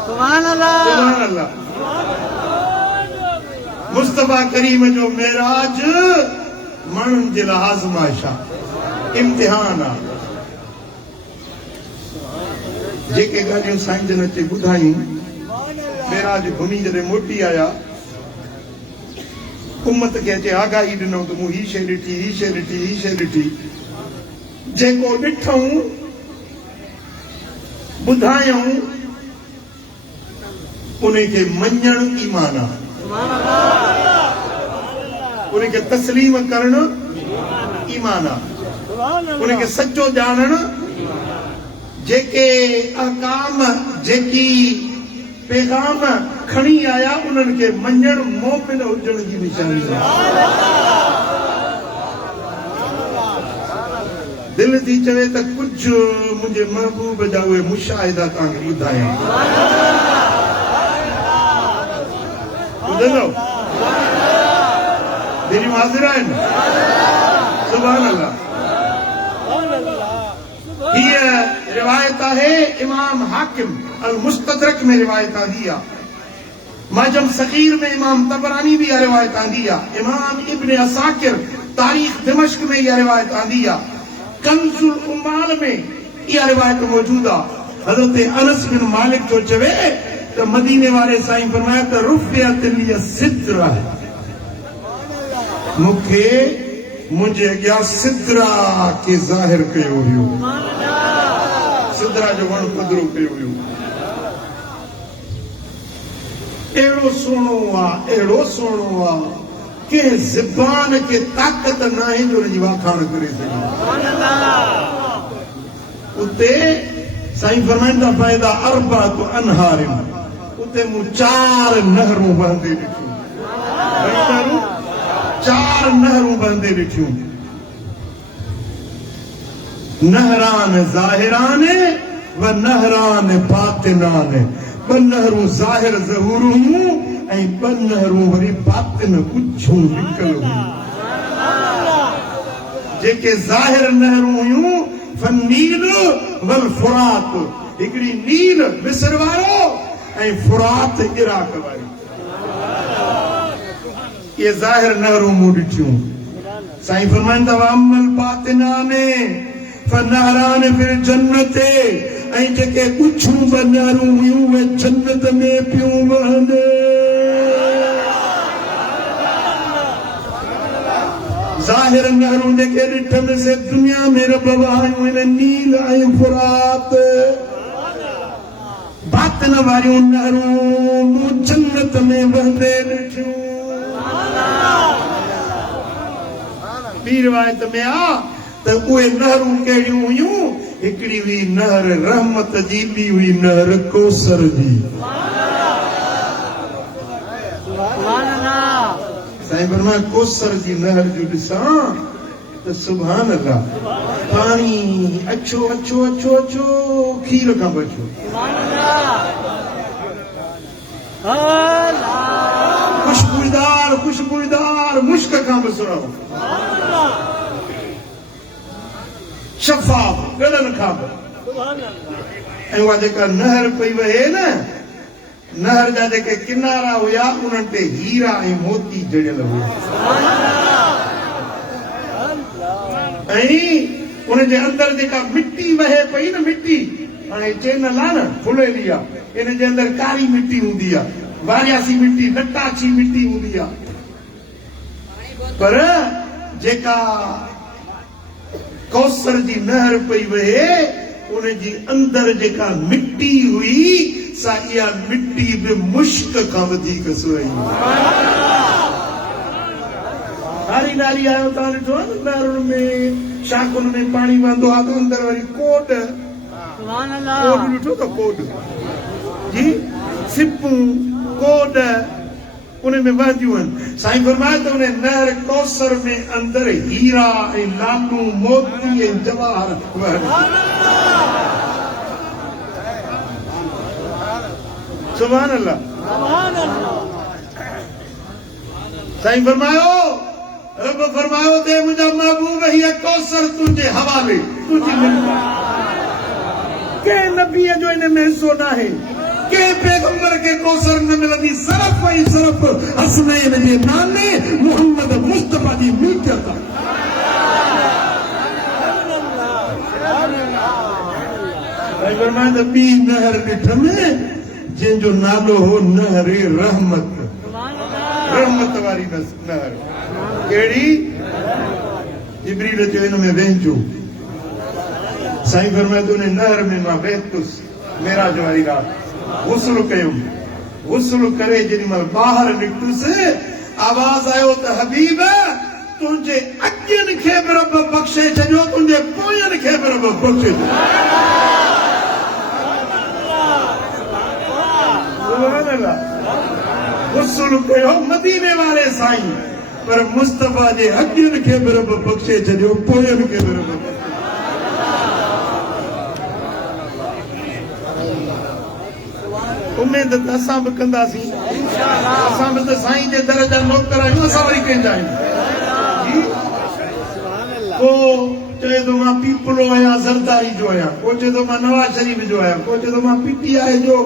सुभान अल्लाह सुभान अल्लाह मुस्तफा करीम जो मेराज माण्हुनि जे लाइ आज़माइश आहे इम्तिहान आहे जेके ॻाल्हियूं साईं जन अचे ॿुधायूं मेराज घुमी जॾहिं मोटी आया उम्मत खे अचे आगाही ॾिनो त मूं ही शइ ॾिठी ही शइ ॾिठी ही शइ ॾिठी जेको ॾिठऊं ॿुधायूं उनखे मञणु ईमान आहे उनखे तस्लीम करणु ईमान आहे उनखे सचो ॼाणणु जेके अहकाम जेकी पैगाम खणी आया उन्हनि खे मञणु मोमिन हुजण जी निशानी आहे दिल थी चवे त कुझु मुंहिंजे महबूब जा उहे मुशाहिदा तव्हांखे ॿुधायां ॿुधंदव दिलियूं हाज़िर आहिनि सुभान अल्लाह हीअ रिवायत आहे इमाम हाकिम अल मुस्तदरक में रिवायत आंदी आहे माजम सगीर में इमाम तबरानी भी रिवायत आंदी आहे इमाम इब्न असाकिर तारीख दिमश्क में यह रिवायत आंदी आहे कंजुल उम्माल में यह रिवायत मौजूद आहे हज़रत अनस बिन मालिक जो चवे त मदीने वाले साईं फरमाया त रुफ़ियत लिय सिद्रा मूंखे मुंहिंजे अॻियां सिद्रा खे ज़ाहिर कयो हुयो सिद्रा जो वण पधरो कयो हुयो अहिड़ो सुहिणो आहे कंहिं ज़बान खे ताक़त न आहे जो हुनजी वाखाण करे सघे उते साईं फरमाइनि था फ़ाइदा अरबात अनहारिन उते मूं 4 नहरूं वहंदे ॾिठियूं 4 नहरूं वहंदे ॾिठियूं नहरान ज़ाहिरान व नहरान बातिनान 2 नहरूं ज़ाहिर ज़हूर हुयूं ऐं 2 नहरूं वरी बातिन उछूं निकल हुयूं जेके ज़ाहिर नहरूं हुयूं फनील वल फुरात हिकिड़ी नील मिस्र वारो ऐं फुरात इराक वारी ये ज़ाहिर नहरूं मूं ॾिठियूं साईं फरमाइनि था अमल बातिनाने फनहरान फिर जन्नत ऐं जेके उछूं 2 नहरूं हुयूं उहे जन्नत में पियूं वहंदे ज़ाहिर नहरूं जेके ॾिठमि से दुनिया में रब वाहियूं इन नील ऐं फुरात बातिन वारियूं नहरूं मूं जन्नत में वहंदे ॾिठियूं ॿी रिवायत में आ त उहे नहरूं कहिड़ियूं हुयूं हिकिड़ी हुई नहर रहमत जी ॿी हुई नहर कौसर जी साईं फरमाया कौसर जी नहर जो ॾिसां त सुभान अल्लाह पाणी अछो अछो अछो अछो खीर खां बि अछो खुशबूदार मुश्क खां बि सुहिणो शफ़ाफ गॾनि खां बि ऐं उहा जेका नहर पई वहे न नहर जा जेके किनारा हुया उन्हनि ते हीरा ऐं मोती जड़ियल हुया ऐं उनजे अंदरि जेका मिट्टी वहे पई न मिट्टी हाणे चैनल आहे न फुलेली आहे इन जे अंदरि कारी मिट्टी हूंदी आहे वारियासी मिट्टी नटाची मिट्टी हूंदी आहे पर जेका कौसर जी नहर पई वहे उनजी अंदरि जेका मिट्टी हुई सा इहा मिट्टी बि मुश्क खां वधीक सुहिणी हारी नारी आयो तव्हां ॾिठो आहे न नहरुनि में शाखुनि में पाणी वहंदो आहे त अंदरि वरी कोड ॾिठो त कोड जी सिपूं कोड उन में वहंदियूं आहिनि साईं फरमाए त उन नहर कौसर में अंदरि हीरा ऐं लालूं मोती ऐं जवाहर सुभान अल्लाह साईं फरमायो रब फरमायो ते मुंहिंजा महबूब हीअ कौसर तुंहिंजे हवाले तुंहिंजी कंहिं नबीअ जो इन में हिसो न आहे कंहिं पैगंबर खे कौसर न मिलंदी सिर्फ़ ऐं सिर्फ़ हसनैन जे नाने मोहम्मद मुस्तफा जी मिल्कियत साईं फरमाए त ॿी नहर ॾिठम जंहिंजो नालो हो नहर रहमत, रहमत वारी नहर। कहिड़ी? जिब्रील चयो हिन में वेंचो। साईं फरमाए त उन नहर में मां वेहतुसि मेराज वारी रात, गुस्ल कयुमि। गुस्ल करे जेॾी महिल ॿाहिरि निकितुसि, आवाज़ आयो त हबीब तुंहिंजे अॻियनि खे बि रब बख़्शे छॾियो, तुंहिंजे पोयनि खे बि रब बख़्शे छॾियो। गुस्ल कयो मदीने वारे साईं, पर मुस्तफा जे अॻियनि खे बि रब बख़्शे छॾियो, पोयनि खे बि रब बख़्शे। उमेद त असां बि कंदासीं, असां बि त साईं जे दर जा नौकर आहियूं, असां वरी कंहिंजा आहियूं। को चए थो मां पीपलो आहियां ज़रदारी जो आहियां, को चए थो मां नवाज शरीफ जो आहियां, को चए थो मां PTI जो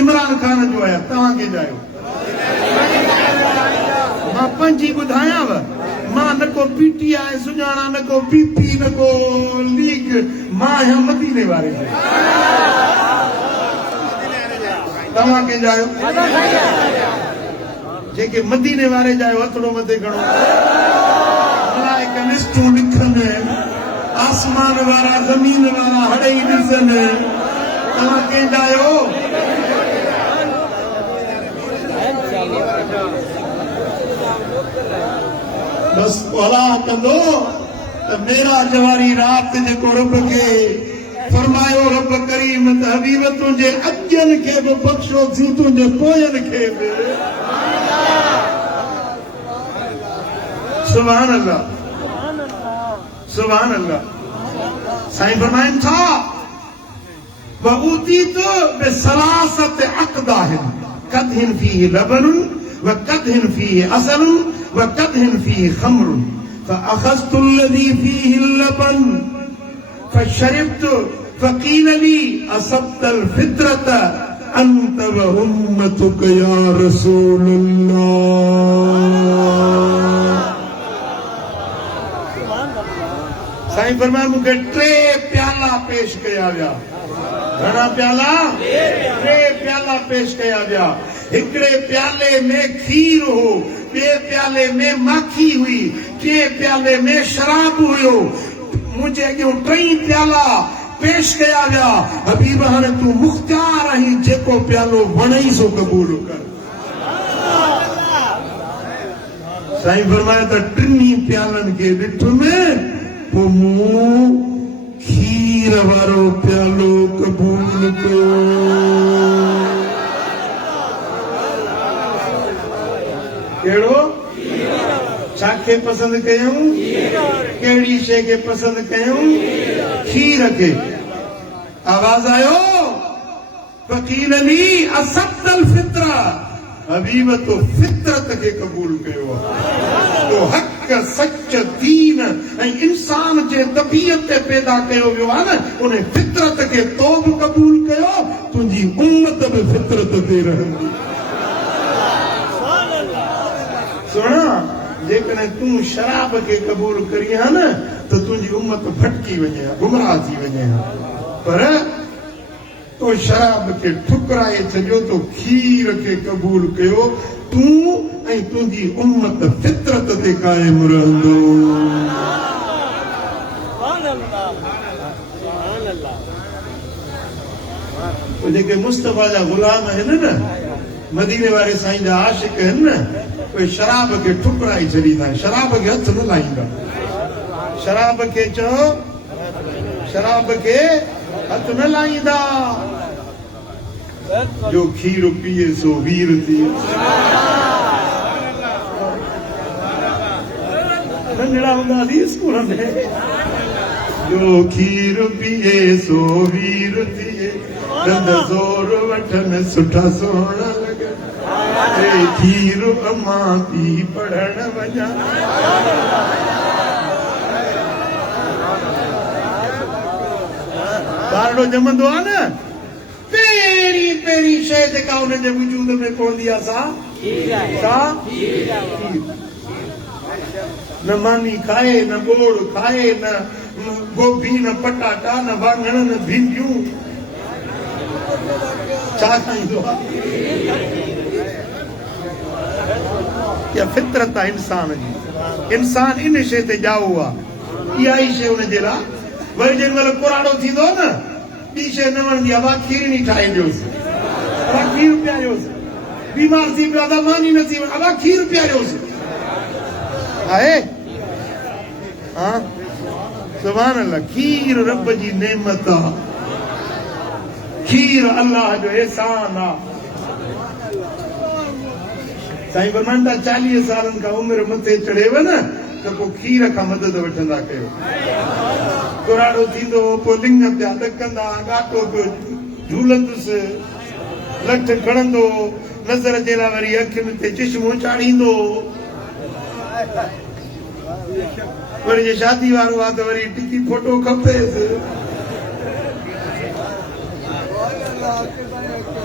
इमरान खान जो आहियां। तव्हां कंहिंजा आहियो? मां पंहिंजी ॿुधायांव, मां न को PTI सुञाणा, न को BP, न को लीग, मां आहियां मदीने वारे जो। तव्हां कंहिंजा आहियो? जेके मदीने वारे जा आहियो हथड़ो मथे खणो। मलाइका लिस्टूं लिखनि, आसमान वारा ज़मीन वारा हड़ई ॾिसनि, तव्हां कंहिंजा आहियो? बस अलाह कंदो त मेराज वारी रात जेको रब खे फरमायो, रब करीम त हबीब तुंहिंजे अॻियनि खे बि बख़्शो थी, तुंहिंजे पोयनि खे बि। सुभान अल्लाह, सुभान अल्लाह। साईं फरमाइनि था वऊतीत बिसलासत अक़दाहिन कदहिन फीहि लबनुन व कदहिन फीहि असलुन व कदहिन फीहि खमरुन फअखज़तु अल्लज़ी फीहि लबन फशरब्तु फक़ील ली असब्तल फित्रत अंत व उम्मतुक या रसूल अल्लाह। साईं फरमाए मूंखे 3 प्याला पेश कया विया। घणा प्याला? 3 प्याला पेश कया विया। हिकिड़े प्याले में खीर हो, ॿिए प्याले में माखी हुई, 3 प्याले में शराब हुयो। मुंहिंजे अॻियां 3 प्याला पेश कया विया। हबीब हाणे तूं मुख्तियार आहीं, जेको प्यालो वणई सो क़बूल कर। साईं फरमाए त 3 प्यालनि खे ॾिठुमि, पोइ मूं खीर वारो प्यालो क़बूल कयो। कहिड़ो? छाखे पसंदि कयूं? कहिड़ी शइ खे पसंदि कयूं? खीर खे। आवाज़ आयो फ़क़ील ली असब्तल फित्रा, हबीब तो फितरत खे क़बूल कयो आहे। तो हक़ सच दीन ऐं इंसान जे तबीयत ते पैदा कयो वियो आहे न, उन फितरत खे तो बि क़बूल कयो, तुंहिंजी उम्मत बि फितरत ते रहंदी। सुणा, जेकॾहिं तूं शराब खे क़बूल करी हा न त तुंहिंजी उम्मत भटकी वञे, गुमराह थी वञे। पर तो शराब खे ठुकराए छॾियो, तो खीर खे क़बूल कयो, तूं ऐं तुंहिंजी उम्मत फितरत ते क़ाइम रहंदो। जेके मुस्तफा जा गुलाम आहिनि न, मदीने वारे साईं जा आशिक आहिनि न, उहे शराब खे ठुकराए छॾींदा आहिनि, शराब खे हथ न लाहींदा। शराब खे चओ, शराब खे हथ न लाहींदा। जो खीर पिए सो वीर थिए। नंढड़ा हूंदासीं स्कूल में, जो खीर पिए सो वीर थिए, दंद ज़ोर वठन सुठा सोहणा लॻन, खीर अम्मा पी पढ़ण वञा। ॿारड़ो ॼमंदो आहे न, पहिरीं शइ जेका हुन जे वजूद में पवंदी आहे सा न मानी खाए, न ॻोड़ खाए, न गोभी, न पटाटा, न वाङण, न भिंडियूं, छा खाईंदो आहे या फितरत आहे इंसान जी इंसान इन शइ ते ॼाओ आहे इहा ई शइ हुन जे लाइ वरी जेॾी महिल कुराड़ो थींदो न ॿी शइ न वणंदी आहे खीरणी ठाहे ॾियोसि खीर पीआरियोसि बीमार थी पियो आहे मानी न थी वञे खीर पीआरियोसि आहे हाँ सुभान अल्लाह खीर रब जी नेमत आहे खीर अल्लाह जो एहसान आहे साईं फरमाईंदा 40 सालनि खां उमिरि मथे चढ़ेव न त पोइ खीर खां मदद वठंदा कयो कुराड़ो थींदो पोइ लिंग पिया ॾकंदा ॻाटो पियो झूलंदुसि लठ खणंदो नज़र जे लाइ वरी अखियुनि ते चश्मो चाढ़ींदो वरी जे शादी वारो आहे त वरी टिकी फोटो खपेसि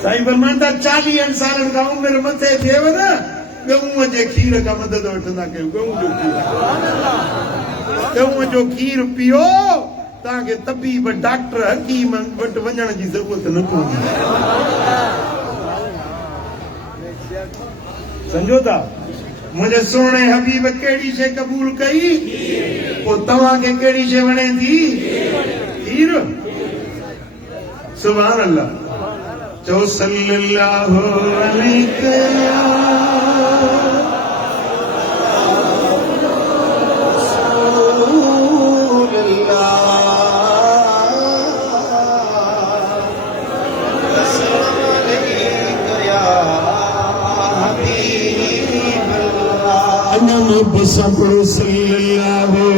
साईं फरमाईंदा 40 सालनि खां उमिरि मथे थिएव न गऊं जे खीर खां मदद वठंदा कयो गऊं जो खीर पियो तव्हांखे तबीब डॉक्टर हकीम वटि वञण जी ज़रूरत न पवंदी सम्झो था मुंहिंजे सुहिणे हबीब कहिड़ी शइ क़बूल कई पोइ तव्हांखे कहिड़ी शइ वणे थी खीर सुभान अल्लाह चओ सल्लल्लाहु अलैहि सल्लल्लाहु अलैहि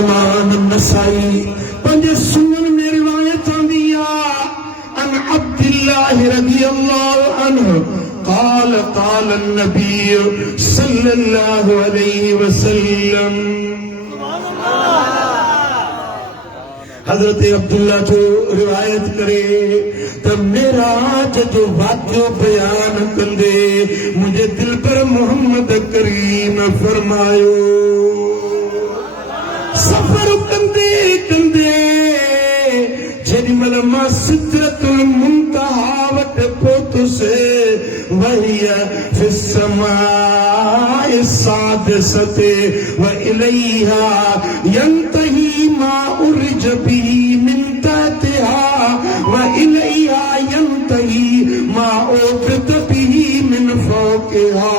इमाम नसाई पंहिंजे सुनन में रिवायत आंदी आहे अन अब्दुल्लाह रज़ियल्लाहु अन्हु قال قال النبي صلى الله عليه وسلم हजरत अब्दुल्ला जो रिवायत करे त मेराज जो वाक़ियो बयान कंदे मुझे दिल पर मोहम्मद करीम फरमायो सफर कंदे कंदे जेॾी महिल मां सिदरतुल मुंतहा वटि पहुतुसि وهي في السماء السادسة وإليها ينتهي ما أرج به من تحتها وإليها ينتهي ما أوفت به من فوقها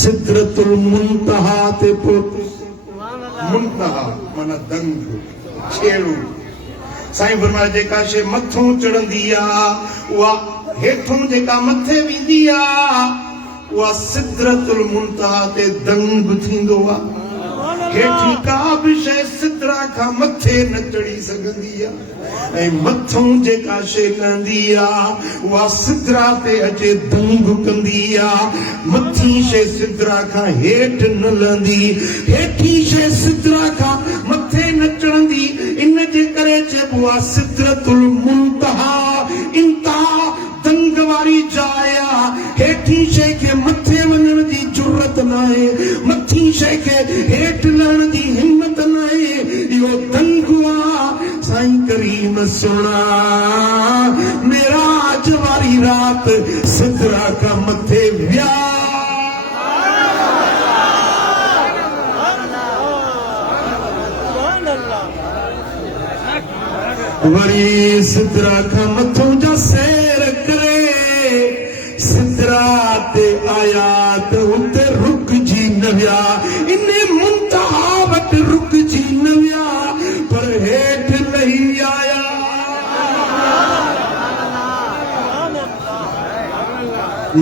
सिदरत मुंतहा ते पहुतुसि मुंतहा माना दंग छेड़ो साईं फरमाए जेका शइ मथों चढ़ंदी आहे उहा हेठों जेका मथे वेंदी आहे उहा सिदरतुल मुंतहा ते दंग थींदो आहे हेठी का बि शइ सिदरा खां मथे न चढ़ी सघंदी आहे ऐं मथों जेका शइ लहंदी आहे उहा सिदरा ते अचे दंग कंदी आहे मथी शइ सिदरा खां हेठि न लहंदी हेठी शइ सिदरा खां मथे न चढ़ंदी इन जे करे चइबो आहे सिदरतुल मुंतहा इंतहा दंग वारी जाइ आहे हेठी शइ खे मथे वञण जी ज़रूरत न आहे मथी शइ खे हेठि लहण जी हिमत न आहे इहो दंग आहे साईं करीम सोना मेराज वारी रात सिदरा खां मथे विया वरी सिदरा खां मथों जा सैर करे सिदरा ते आया त उते रुकजी न विया इन मुंतहा वटि रुकजी न विया पर हेठि लही आया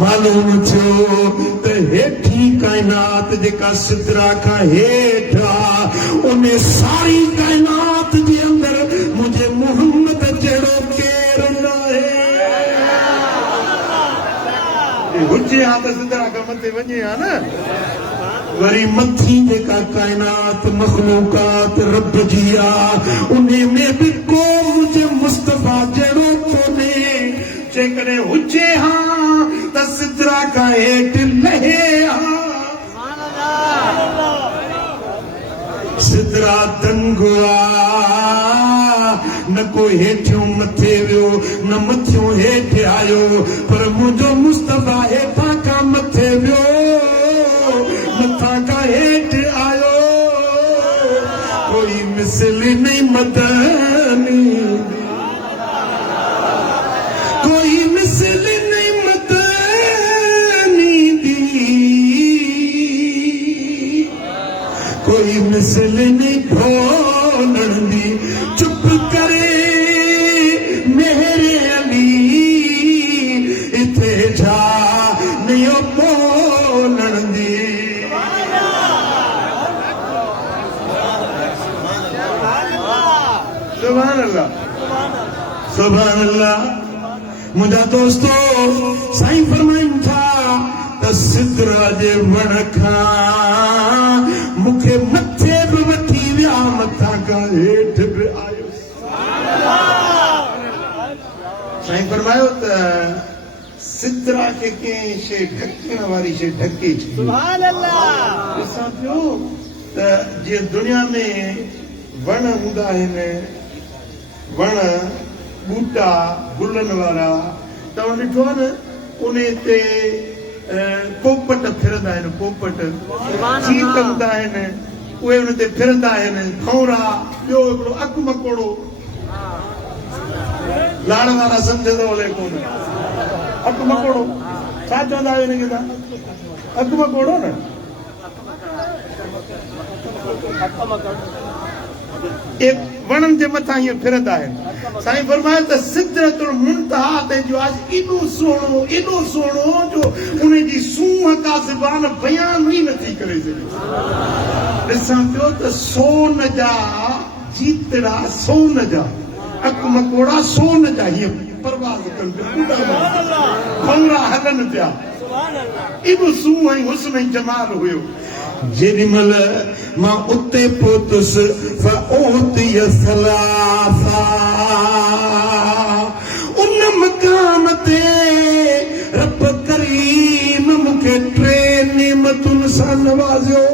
मालूम थियो त हेठी काइनात जेका सिदरा खां हेठि आहे उन सारी काइनात जे अंदरि मुंहिंजे मोहम्मद जहिड़ो केरु न आहे हुजे हा त सिदरा खां मथे वञे हा न वरी मथी जेका कायनात मखलूकात रब जिया उन्हें में भी को मुझे मुस्तफा जड़ो कोने जेकरे हुजे हाँ त सिदरा का हेठ लहे हाँ सिदरा दंगुआ न को हेठियों मथे वियो न मथियों हेठ आयो पर मुझो मुस्तफा हेठा का मथे वियो मथा का हेठ आयो कोई मिसल नहीं मदनी कोई मिसल नहीं मदनी दी कोई मिसल नहीं भोलण दी चुप करे मेरे अली इथे जा नहीं बोलण दी सुभान अल्लाह सुभान अल्लाह मुझा दोस्तों साईं फरमाइनि था त सिदरा जे वण खां मूंखे मथे बि वठी विया मथां खां हेठि बि आयो साईं फरमायो त सिदरा खे कंहिं शइ ढकण वारी शइ ढके छॾी ॾिसां पियो त जीअं दुनिया में वण हूंदा आहिनि वण बूटा गुलनि वारा तव्हां ॾिठो आहे न उन ते पोपट फिरंदा आहिनि पोपट चीत हूंदा आहिनि उहे उन ते फिरंदा आहिनि खौरा ॿियो हिकिड़ो अकु मकोड़ो लाड़ वारा सम्झंदो हले कोन अकु मकोड़ो छा चवंदा आहियो हिनखे तव्हां अकु मकोड़ो न वणनि जे मथां हीअं फिरंदा आहिनि साईं फरमायो त सिदरतुल मुंतहा ते जो आज एॾो सुहिणो जो उन जी सूंहं का ज़बान बयान ई नथी करे सघे ॾिसां पियो त सोन जा जीतड़ा सोन जा अकु मकोड़ा सोन जा हीअं परवाज़ कनि पिया भंगड़ा हलनि पिया एॾो सूंहं ऐं हुस्न ऐं जमाल हुयो जेॾीमहिल मां उते पहुतुसि फओतिय सलासा उन मकाम ते रब करीम मूंखे 3 नेमतुनि सां नवाज़ियो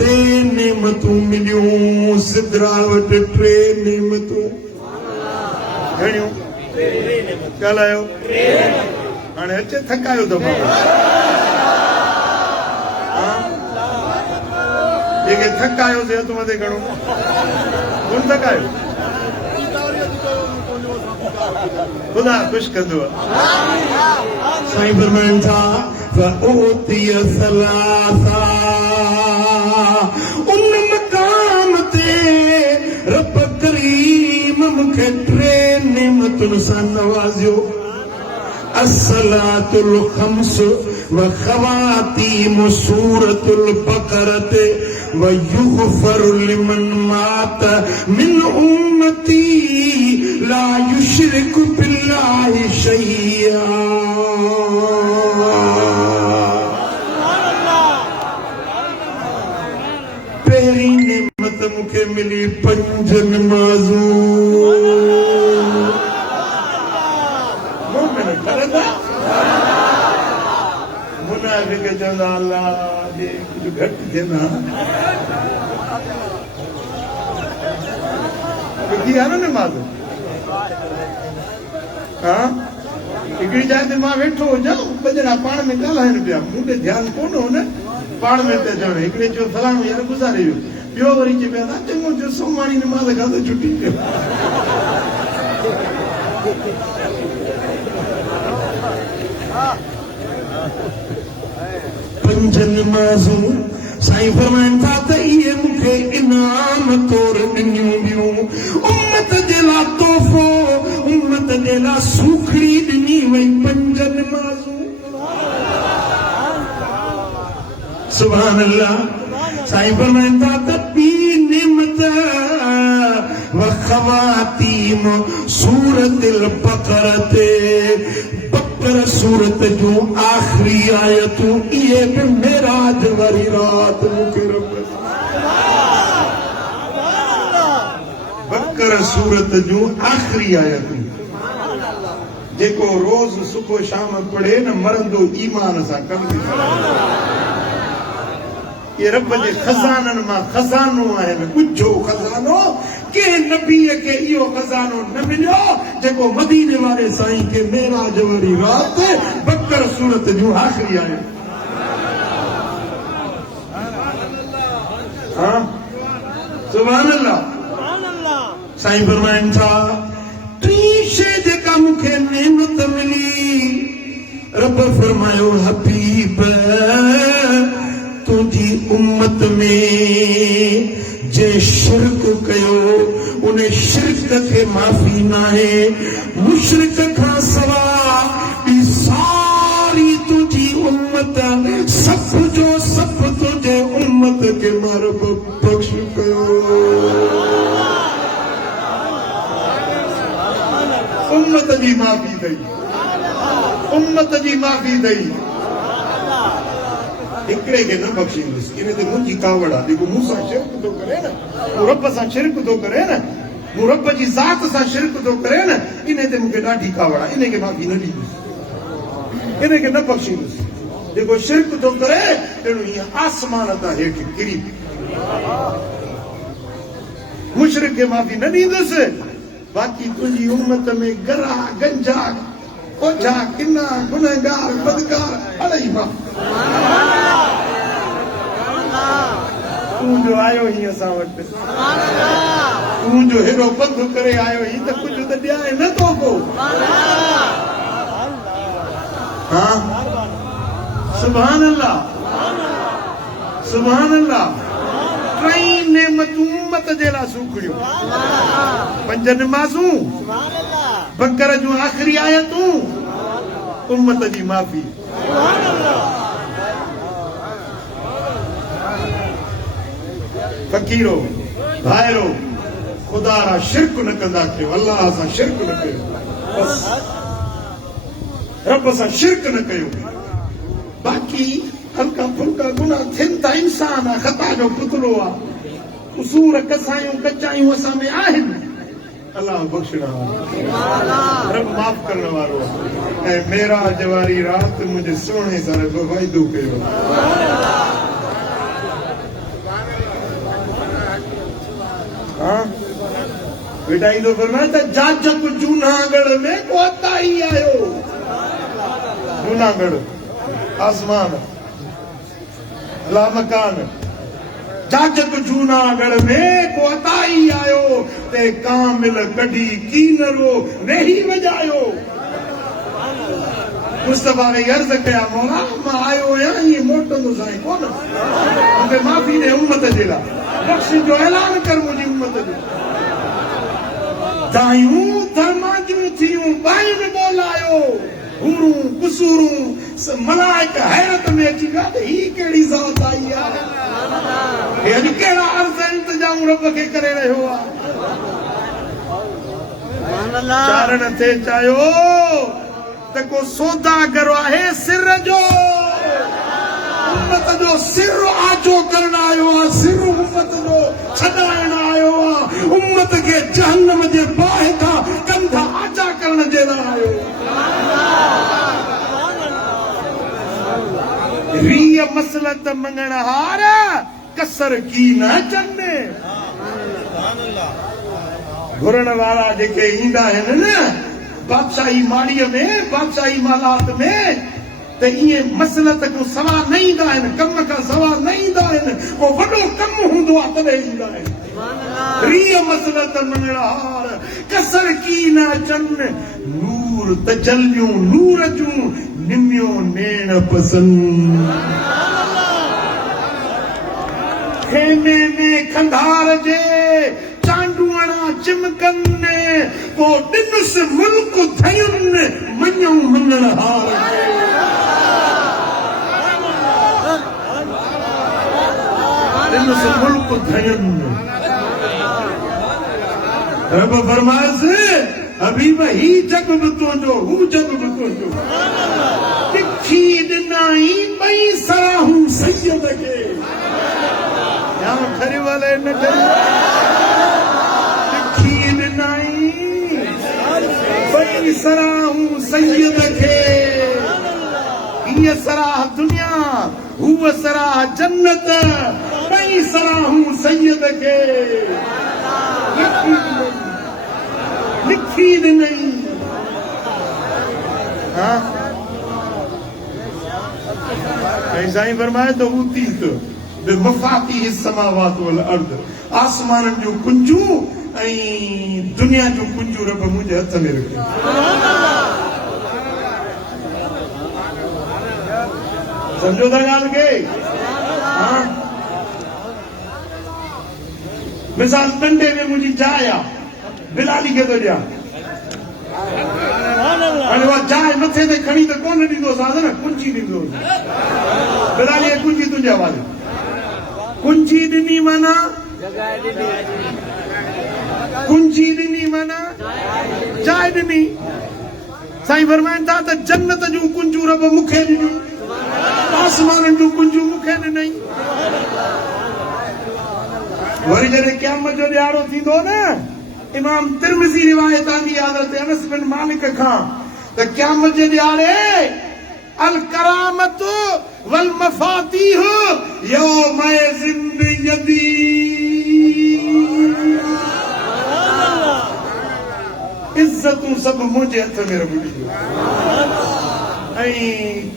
3 नेमतूं मिलियूं सिदरा वटि 3 नेमतूं घणियूं ॻाल्हायो हाणे अचे थकायो त जेके थकायोसीं हथ मथे खणो कोन थकायो ख़ुदा ख़ुशि कंदो साईं फरमाइनि था फओतिय सलासा उन मकाम ते रब करीम मूंखे 3 नेमतुनि सां नवाज़ियो अस्सलातुल खम्स व खवातीम सूरतुल बकरत व युगफर लिमन मात मिन उम्मती ला युशरिक बिल्लाहि शैया पहिरीं नेमत मूंखे मिली 5 नमाज़ूं मुनाफ़िक़ चवंदा अल्लाह जे कुझु घटि थियनि थी आहे न नमाज़ हा हिकिड़ी जाइ ते मां वेठो हुजां 2 ॼणा पाण में ॻाल्हाइनि पिया मूं ते ध्यानु कोन हो न पाण में पिया चवनि हिकिड़े चयो फलाणो यार गुज़ारे वियो ॿियो वरी चए पिया चङो जो सोमाणी नमाज़ खां त छुटी पियो पंज नमाज़ूं साईं फरमाइनि था त इहे मूंखे इनाम तौर ॾिनियूं ॿियूं उम्मत जे लाइ तोहफ़ो उम्मत जे लाइ सूखड़ी ॾिनी वई 5 नमाज़ूं सुभान अल्लाह साईं फरमाइनि था त ॿी नेमत व खवातीम सूरतिल बकरत बकर सूरत जो आखिरी आयतूं ये भी मेराज वारी रात मुखे रब बकर सूरत जो आखिरी आयतूं जेको रोज सुबह शाम पढ़े न मरंदो ईमान सां कल्बी ये रब जे खजानन मां खजानो है कुझो खजानो के नबी के इहो खजानो न मिलियो जेको मदीने वाले साईं के मेराज वारी रात बकर सूरत जो आखिरी आयो हाँ सुभान अल्लाह साईं फरमाइन था टी शे जेका मूंखे नेमत मिली रब फरमायो हबीब तुझी उम्मत में जे शिरक कयो उन्हें शिरक के माफी ना है मुशरिक का सवा सारी तुझी उम्मत सब जो सब तुझे उम्मत के मारब बख्श कयो उम्मत जी माफी दई उम्मत जी माफी दई हिकिड़े खे न बख़्शींदुसि इन ते मुंहिंजी कावड़ आहे जेको मूं सां शिरक थो करे न मूं रब सां शिरक थो करे न मूं रब जी ज़ात सां शिरक थो करे न इन ते मूंखे ॾाढी कावड़ आहे इन खे माफ़ी न ॾींदुसि इन खे न बख़्शींदुसि जेको शिरक थो करे अहिड़ो हीअं आसमान तां हेठि किरी मुशरिक खे माफ़ी न ॾींदुसि बाक़ी तुंहिंजी उम्मत में गरा गंजा ओझा किना गुनहगार बदकार अड़ई मां तूं जो आयो ही असां वटि तूं जो हेॾो पंधु करे आयो ही त कुझु त ॾियाए नथो को हाँ सुभान अल्लाह सुभान अल्लाह टई नेमतूं उम्मत जे लाइ सूखड़ियूं पंज नमाज़ूं बकर जूं आख़िरी आयतूं उम्मत जी माफ़ी फ़कीरो भाइरो खुदा रा शिरक न कंदा कयो अल्लाह सां शिरक न कयो बस रब सां शिरक न कयो बाक़ी हल्का फुल्का गुनाह थियनि था इंसान आहे ख़ता जो पुतलो आहे कसूर कसायूं कचायूं असां में आहिनि अल्लाह बख़्शण वारो रब माफ़ करण वारो ऐं मेराज वारी रात मुंहिंजे सोणे सां रब वाइदो कयो हाँ बेटा इहो फरमाए त जाजक जूनागढ़ में कोताही आयो जूनागढ़ आसमान अला मकान जाजक जूनागढ़ में कोताही आयो ते कामिल कढी कीनरो वेही वजायो मुस्तफा ने अर्ज़ कया मौला मां आयो आहियां ये मोटंदो साईं कोन मूंखे माफ़ी ॾे उम्मत जे लाइ बख़्शिश जो ऐलान कर मुंहिंजी उम्मत जो दायूं धर्माजूं थियूं बाहिनि ॿोलायो हूरूं कुसूरूं मलाइक हैरत में अची विया त ही कहिड़ी ज़ात आई आहे हे अॼु कहिड़ा अर्ज़ इंतजाम रब खे करे रहियो आहे चारण थे चाहियो त को सौदागर आहे सिर जो उम्मत जो सिर आजो करण आयो आहे सिर उम्मत जो छॾाइण आयो आहे उम्मत खे जहन्नम जे बाहि खां कंध आजा करण जे लाइ आयो रीअ मसलत मंगण हार कसर की न चने घुरण वारा जेके ईंदा आहिनि न बादशाही माड़ीअ में बादशाही मालात में त ईअं मसलत को सवा न ईंदा आहिनि कम खां सवा न ईंदा आहिनि को वॾो कमु हूंदो आहे तॾहिं ईंदा आहिनि रीअ मसलत मंगण हार कसर की न अचनि नूर तजलियूं नूर जूं निमियो नेण पसंद खेमे में खंधार जे चांडूअणा चिमकनि को ॾिनुसि मुल्क धयुनि मञूं मंगण हार ॾिनुसि मुल्क धयुनि रब फरमाइसि हबीब ही जग बि तुंहिंजो हू जग बि तुंहिंजो लिखी ॾिनाई ॿई सराहूं सैयद खे या ठरे वाले न लिखी ॾिनाई ॿई सराहूं सैयद खे हीअ सराह दुनिया हूअ सराह जन्नत ॿई सराहूं सैयद खे लिखी ॾिनई ऐं साईं फरमाए तो ऊतीत बिमफ़ातिह समावात वल अर्द आसमाननि जूं कुंजूं ऐं दुनिया जूं कुंजूं रब मुंहिंजे हथ में रखियूं सम्झो था ॻाल्हि खे मिसाल डंडे में मुंहिंजी जाइ आहे बिलाली खे थो ॾियां हाणे उहा जाइ मथे ते खणी त कोन ॾींदोसांसि न कुंजी ॾींदोसि बिलाली खे कुंजी तुंहिंजे हवाले कुंजी ॾिनी माना कुंजी ॾिनी माना जाइ ॾिनी साईं फरमाइनि था त जन्नत जूं कुंजूं रब मूंखे ॾिनियूं आसमाननि जूं कुंजूं मूंखे ॾिनई वरी जॾहिं क़यामत जो ॾियारो थींदो न इमाम तिरमिज़ी रिवायत आंदी हज़रत अनस बिन मालिक खां त क़यामत जे ॾियारे अल करामत वल मफातीह यौमइज़िन बियदी इज्जतूं सभु मुंहिंजे हथ में रब ॾिनियूं ऐं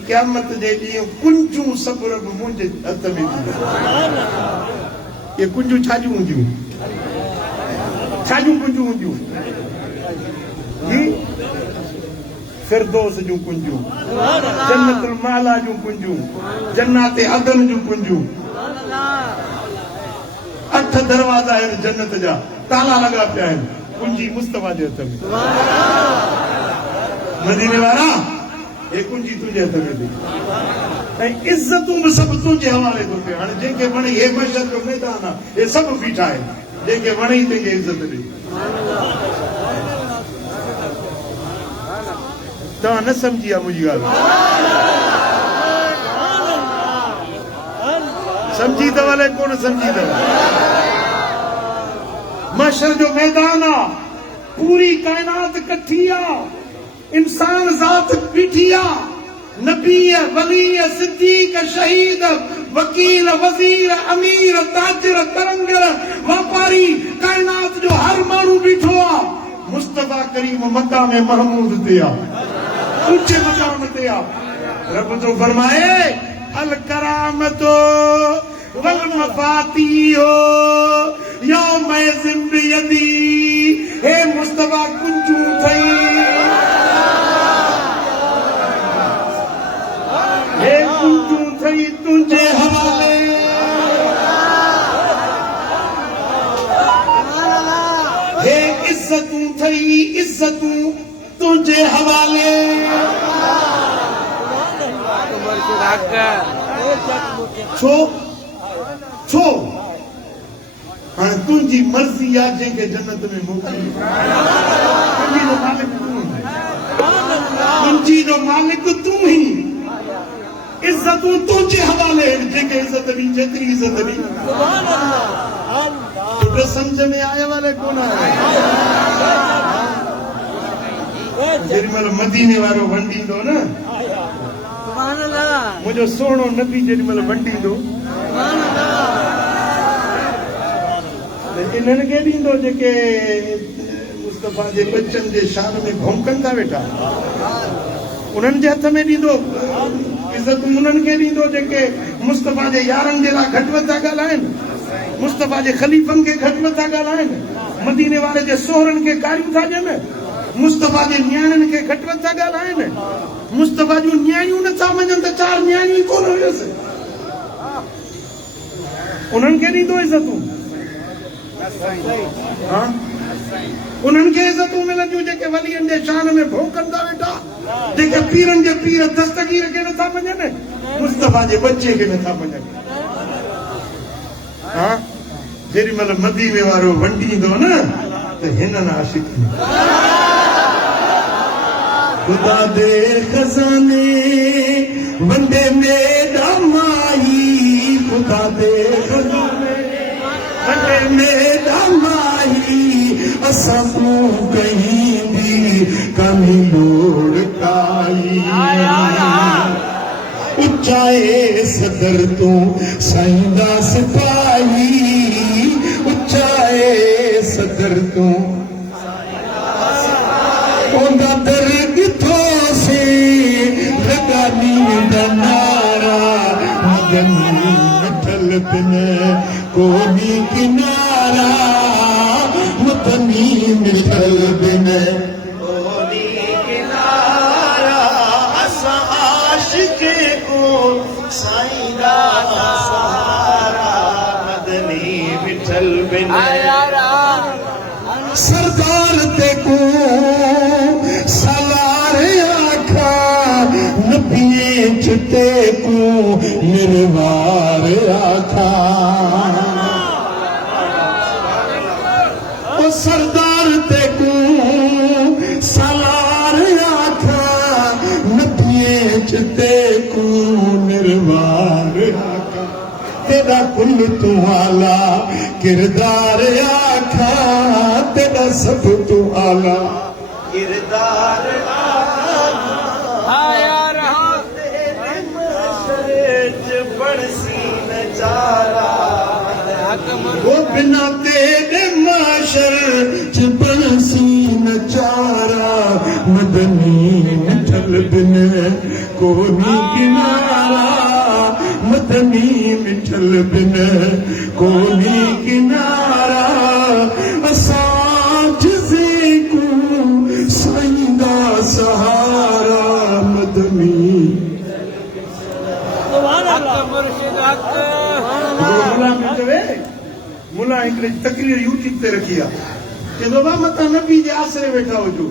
क़यामत जे ॾींहुं कुंजूं सभु रब मुंहिंजे हथ में ॾिनियूं ये कुंजूं छाजूं हूंदियूं छाजूं कुंजूं हूंदियूं जी फिरदौस जूं कुंजूं जन्नतुल माला जूं कुंजूं जन्नत अदन जूं कुंजूं 8 दरवाजा आहिनि जन्नत जा ताला लॻा पिया आहिनि कुंजी मुस्तफा जे हथ में मदीने वारा ये कुंजी तुंहिंजे हथ में थी ऐं इज़तूं बि सभु तुंहिंजे हवाले थो थिए हाणे जंहिंखे वणे हे मशहर जो मैदान आहे हे सभु बीठा आहिनि जंहिंखे वणे ई तंहिंखे इज़त ॾे तव्हां न सम्झी आहे मुंहिंजी ॻाल्हि सम्झी अथव अलाए कोन सम्झी अथव मशहर जो मैदान आहे पूरी काइनात कठी आहे इंसान ज़ात बीठी आहे नबी वली सिद्दीक शहीद वकील वज़ीर अमीर ताजिर तरंगर वापारी काइनात जो हर माण्हू बीठो आहे मुस्तफा करीम मकाम महमूद ते आहे ऊंचे मकाम ते आहे रब तो फरमाए अल करामतो वल मफातीहो यौमइज़िन बियदी हे मुस्तफा कुंजूं थई हे कुंजूं थई तुंहिंजे हवाले हे इज़तूं थई इज़तूं तुंहिंजे हवाले छो छो हाणे तुंहिंजी मर्ज़ी आहे जंहिंखे जन्नत में मोकिली तुंहिंजी जो मालिक तूं ई इज़तूं तुंहिंजे हवाले जंहिंखे इज़त ॾी जेतिरी इज़त ॾी सम्झ में आया वाले कोन आहे जेॾी महिल मदीने वारो वंडींदो न मुंहिंजो सोणो नबी जेॾी महिल वंडींदो इन्हनि खे ॾींदो जेके मुस्तफा जे बच्चनि जे शान में भौंकनि था वेठा उन्हनि जे हथ में ॾींदो इज़त उन्हनि खे ॾींदो जेके मुस्तफा जे यारनि जे लाइ घटि वधि था ॻाल्हाइनि मुस्तफा जे ख़लीफ़नि खे घटि वधि था ॻाल्हाइनि मदीने वारे जे सोहरनि खे गारियूं था ॾियनि मुस्तफा जे न्याणियुनि खे घटि वधि था ॻाल्हाइनि मुस्तफा जूं न्याणियूं नथा मञनि त 4 न्याणियूं कोन हुयसि उन्हनि खे ॾींदो इज़तूं उन्हनि खे इज़तूं मिलंदियूं जेके वलीअनि जे शान में भौंकनि था वेठा जेके पीरनि जे पीर दस्तगीर खे नथा मञनि मुस्तफा जे बच्चे खे नथा मञनि जेॾी महिल मदीने वारो वंडींदो न त हिननि आशिक़ खुदा दे खज़ाने वंडे मेरा माही खुदा दे खजाने वंडे मेरा माही असां तू कहीं दी कमी लोड़ काई उच्चाए सदर तू साईंदा सिपाही उच्चाए सदर तू ओंदा दर किथों से लगानी दा नारा मदनी मिठल बिन कोनी किनारा मदनी मिठल बिन कोनी किनारा असां आशिके को साईंदा सहारा मदनी विठल बिन सरदार ते को सलार आखा नबिये चिते को निर्वार आखा ओ सरदार ते को सलार आखा नबिये चिते को निर्वार आखा तेरा कुल तू आला किरदार आखा तेरा सब तू आला किरदार आया रहा बड़सी नजारा वो बिना तेरे माशर च बंसी नचारा मदनी मिठल बिन कोनी किनारा मदनी मिठल बिन कोनी किनारा असां जिसे को साईंदा सहारा मदनी मुर्शिद हक मुला हिकिड़ी तकरीर यूट्यूब ते रखी आहे चवंदो बा मतां नबी जे आसरे वेठा हुजो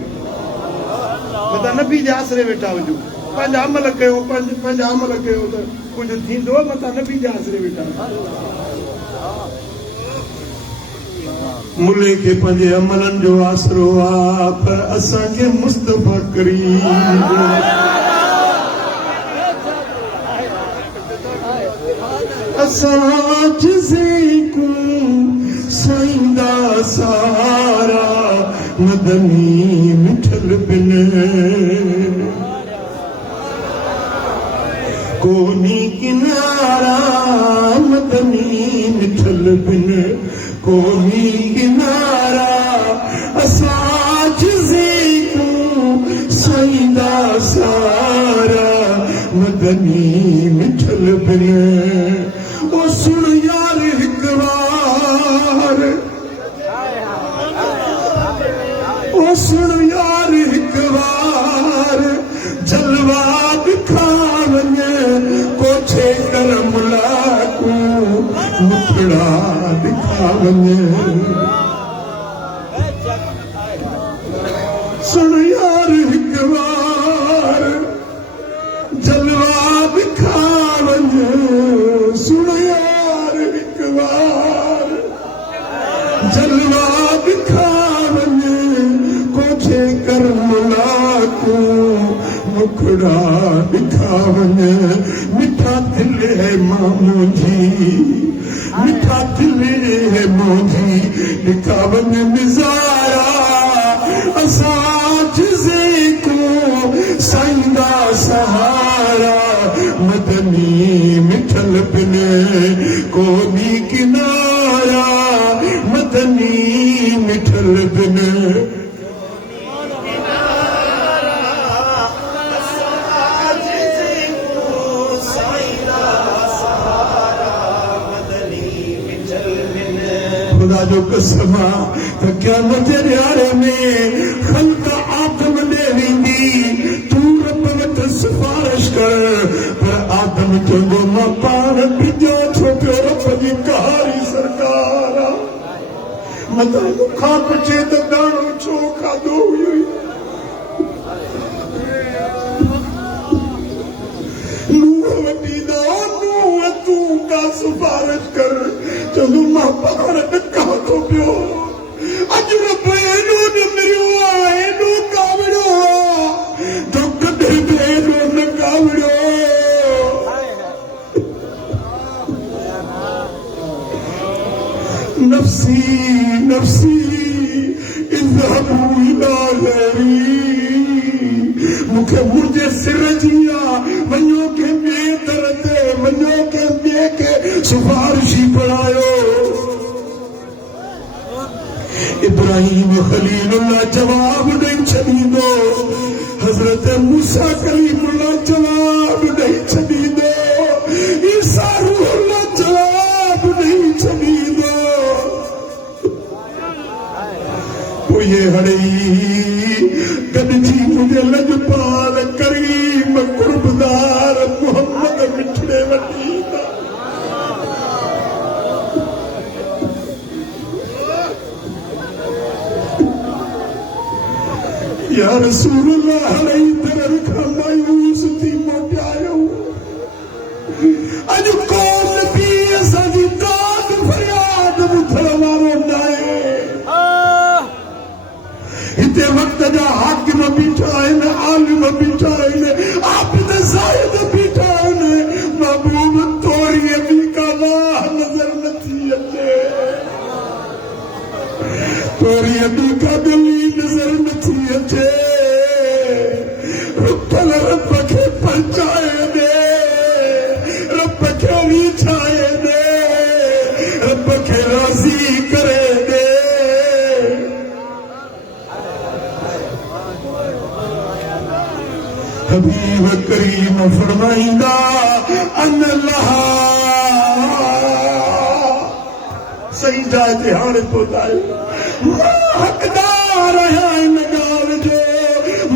मतां नबी जे आसरे वेठा हुजो पंहिंजा अमल कयो पंहिंजा अमल कयो त कुझु थींदो मतां नबी जे आसरे वेठा मुले खे पंहिंजे अमलनि जो आसरो आहे पर असांखे मुस्तफ़ा करीम असां जिसे को साईंदा सहारा मदनी मिठल बिन कोनी किनारा मदनी मिठल बिन कोनी किनारा असां जिसे को साईंदा सहारा मदनी मिठल बिन ओ सुन यार हिक बार ओ सुन यार हिक बार जलवा दिखा वञे कोठे कर मुलाकू मुखड़ा दिखा वञे सुन यार हिक बार जलवा दिखा वञे सुन यार हिक बार जलवा दिखा वञे कोठे कर मुलाकू मुखड़ा दिखा वञे मिठा दिल है मामू जी मिठा दिल है मोजी दिखा वञे निज़ारा असां जिसे को साईंदा सहारा मदनी मिठल बिन कोनी किनारा मदनी मिठल बिन खुदा जो कसम त क़यामत ॾियारे में ख़ल्क़ आदम ॾे वेंदी तू रब वटि सिफारिश कर पर आदम चवंदो मां पाण बिजो छो पियो रब जी कहारी सरकार मतां मूंखां पुछे त दाणो छो खाधो हुई नूह वठी नूह तूं का सिफारिश कर चवंदो मां पाण ॾका थो पियो अॼु रब एॾो न मिरियो आहे एॾो कावड़ियो आहे जो कॾहिं बि एॾो न कावड़ियो नफसी नफसी इज़हबू इला गैरी मूंखे मुंहिंजे सिर जिया वञो के ॿिए दर ते वञो के ॿिए खे सिफारिशी बणायो इब्राहिम खलीलुल्लाह जवाब ॾेई छॾींदो हज़रत मूसा कलीमुल्लाह जवाब ॾेई छॾींदो ईसा रूहुल्लाह जवाब ॾेई छॾींदो पोइ ये हड़ई गॾिजी मुंहिंजे लॼपाल करीम कुर्बदार मोहम्मद मिठड़े वठी या रसूल अल्लाह हड़ई तरह खां मायूस थी मोटियायो अॼु कौम बि असांजी दाद फरियाद ॿुधण वारो न आहे हिते वक़्त जा हाकिम बीठा आहिनि आलिम बीठा आहिनि आबिद ज़ाहिद बीठा आहिनि महबूब तोरीअ बि का वाह नज़र नथी अचे तोरीअ बि का गली नज़र नथी अचे रुपल रब खे पहुचाए ॾे रब खे विछाए ॾे रब खे राज़ी करे ॾे हबीब करीम फरमाईंदा अल्लाह सही जाइ ते हाणे पहुचायो मां हक़दार आहियां इन ॻाल्हि जो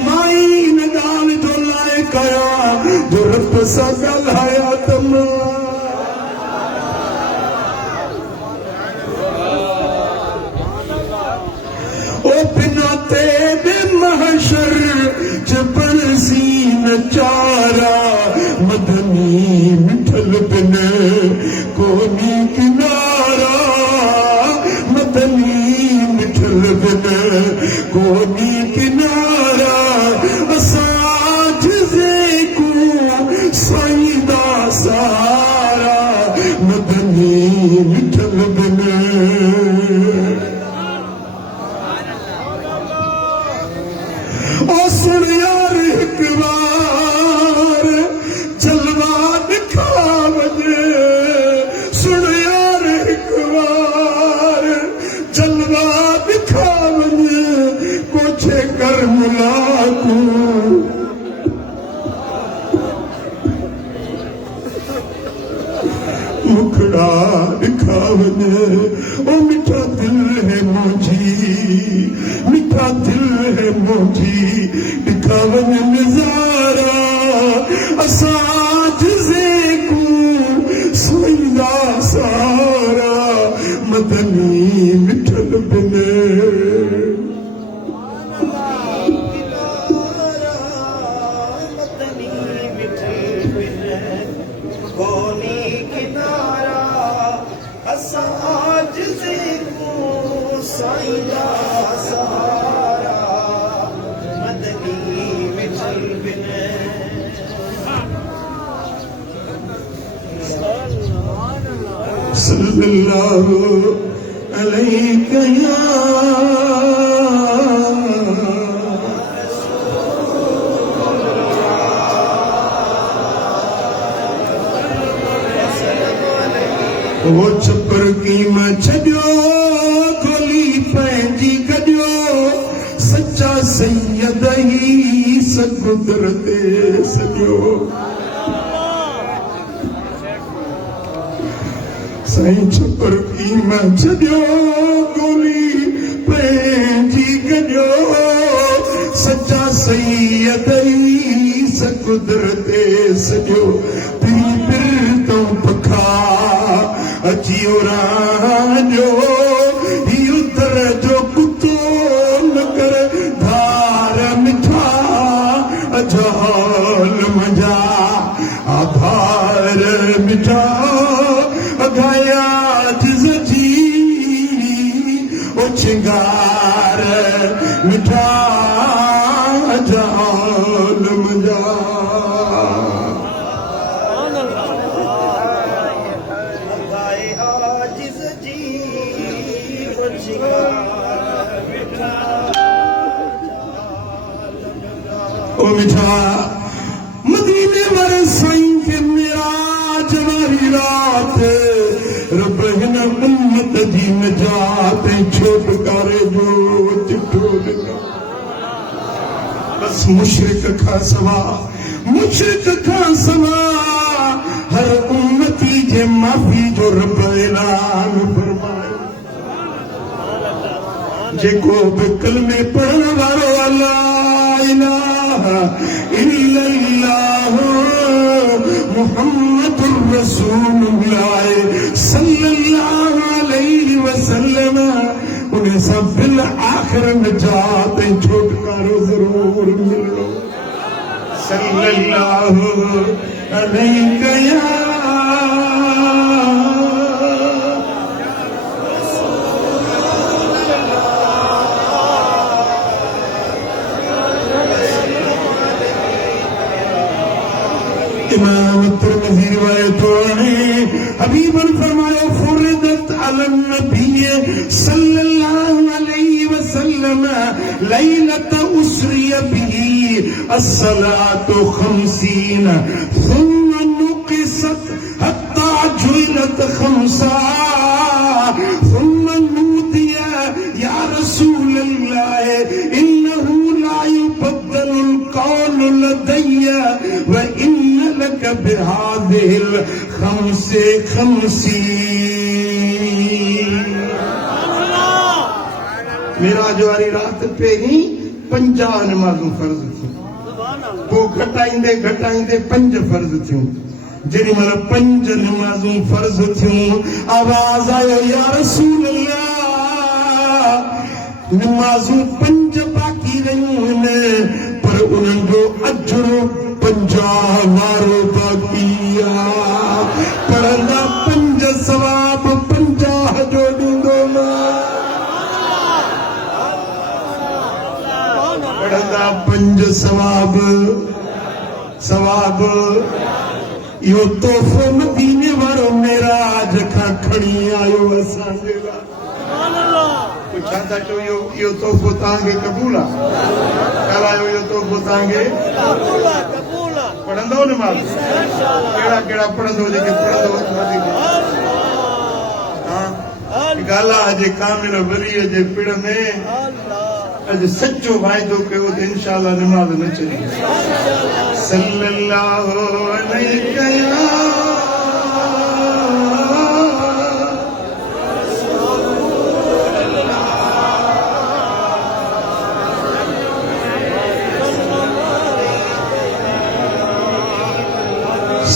मां ई इन ॻाल्हि जो लाइक़ आहियां जो रब सां ॻाल्हाया त ओ बिना तेरे महशर जबल सीन चारा मदनी मिठल बिन कोनी किनारा मदनी मिठल बिन कोनी किनारा असां जिसे को साईं दा सारा मदनी मिठल बिन ओ सुन यार हिक बार जलवा दिखा वञे सुन यार हिक बार जलवा दिखा वञे कोठे कर मुलाकू मुखड़ा दिखा वञे ओ मिठा दिल है मुंहिंजी मिठा दिल है मुंहिंजी दिखा वञे नज़ारा असां जिसे को साईंदा सारा मदनी मिठल बिन सल्लल्लाहु अलैहि या वो छपर कीम छॾियो खोली पंहिंजी कढियो सच्चा सैयद ई सगुदर ते सॼो साईं छपर कीम छॾियो गोली पंहिंजी कढियो सच्चा सैयद ई सगुदर ते सॼो पीर पीर तो पखा अचियो राजो ही उतर जो कुतो न कर धार मिठा अजाल मजा आधार मिठा अगाया जिजी ओ चिंगार मिठा अजाल मजा ओ मिठा मदीने वाले साईं के मेरा जवारी रात रब हिन उम्मत जी में जाते छोटकारे जो चिठो लिखा बस मुशरिक का सवा हर उम्मती जे माफी जो रब ऐलान फरमाए जेको बि कलमे पढ़ण वारो अल्लाह इलाहा इल्लल्लाह मुहम्मदुर रसूलुल्लाह सल्लल्लाहु अलैहि वसल्लम उन्हें सब बिल आखिर निजात छुटकारो जरूर मिलनो सल्लल्लाहु अलैहि या इमाम तिरमिज़ी रिवायत है हबीबन फरमाया फुरिदत अलन नबी सल्लल्लाहु अलैहि वसल्लम लैलत उसरिय बिही अस्सलातु 50 थुम्मा नुक़िसत हत्ता जुइलत 5 थुम्मा नूदिया या रसूलल्लाह इन्नहु ला युबद्दलुल क़ौलु लदय्या व लक बिहादिल खमसे खमसी मेराज वारी रात पे ही 50 नमाज़ूं फर्ज़ थियूं पोइ घटाईंदे 5 फर्ज़ थियूं जेॾी महिल 5 नमाज़ूं फर्ज़ थियूं आवाज़ आयो या रसूल अल्लाह नमाज़ूं 5 बाक़ी रहियूं आहिनि पर उन्हनि जो अजर 50 वारो बाक़ी आहे पढ़ंदा 5 सवाब 50 जो ॾींदो मां पढ़ंदा 5 सवाब इहो तोहफ़ो मदीने वारो मेराज खां खणी आयो असांजे लाइ छा था चओ इहो तोहफ़ो तव्हांखे क़बूल आहे ॻाल्हायो इहो तोहफ़ो तव्हांखे पढ़ंदो न मां कहिड़ा पढ़ंदो जेके पढ़ंदो ॻाल्हि आहे अॼु कामिल वलीअ जे पिण में अॼु सचो वाइदो कयो त इंशाअल्लाह नमाज़ न चढ़ी सल्लल्लाहु अलैहि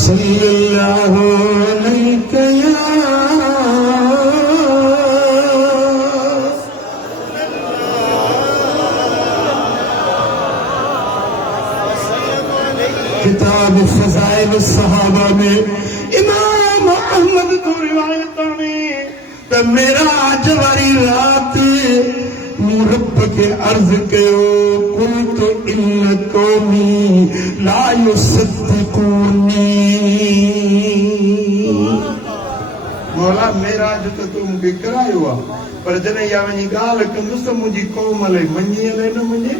सल्लल्लाहु अलैहि किताब फज़ाइल सहाबा में इमाम अहमद तो रिवायत में त मेराज वारी रात मूं रब के अर्ज़ कयो कुन्तु इन क़ौमी ला युसद्दिक़ूनी मौला मेराज त तूं मूंखे करायो आहे पर जॾहिं इहा वञी ॻाल्हि कंदुसि त मुंहिंजी क़ौम अलाए मञी अलाए न मञे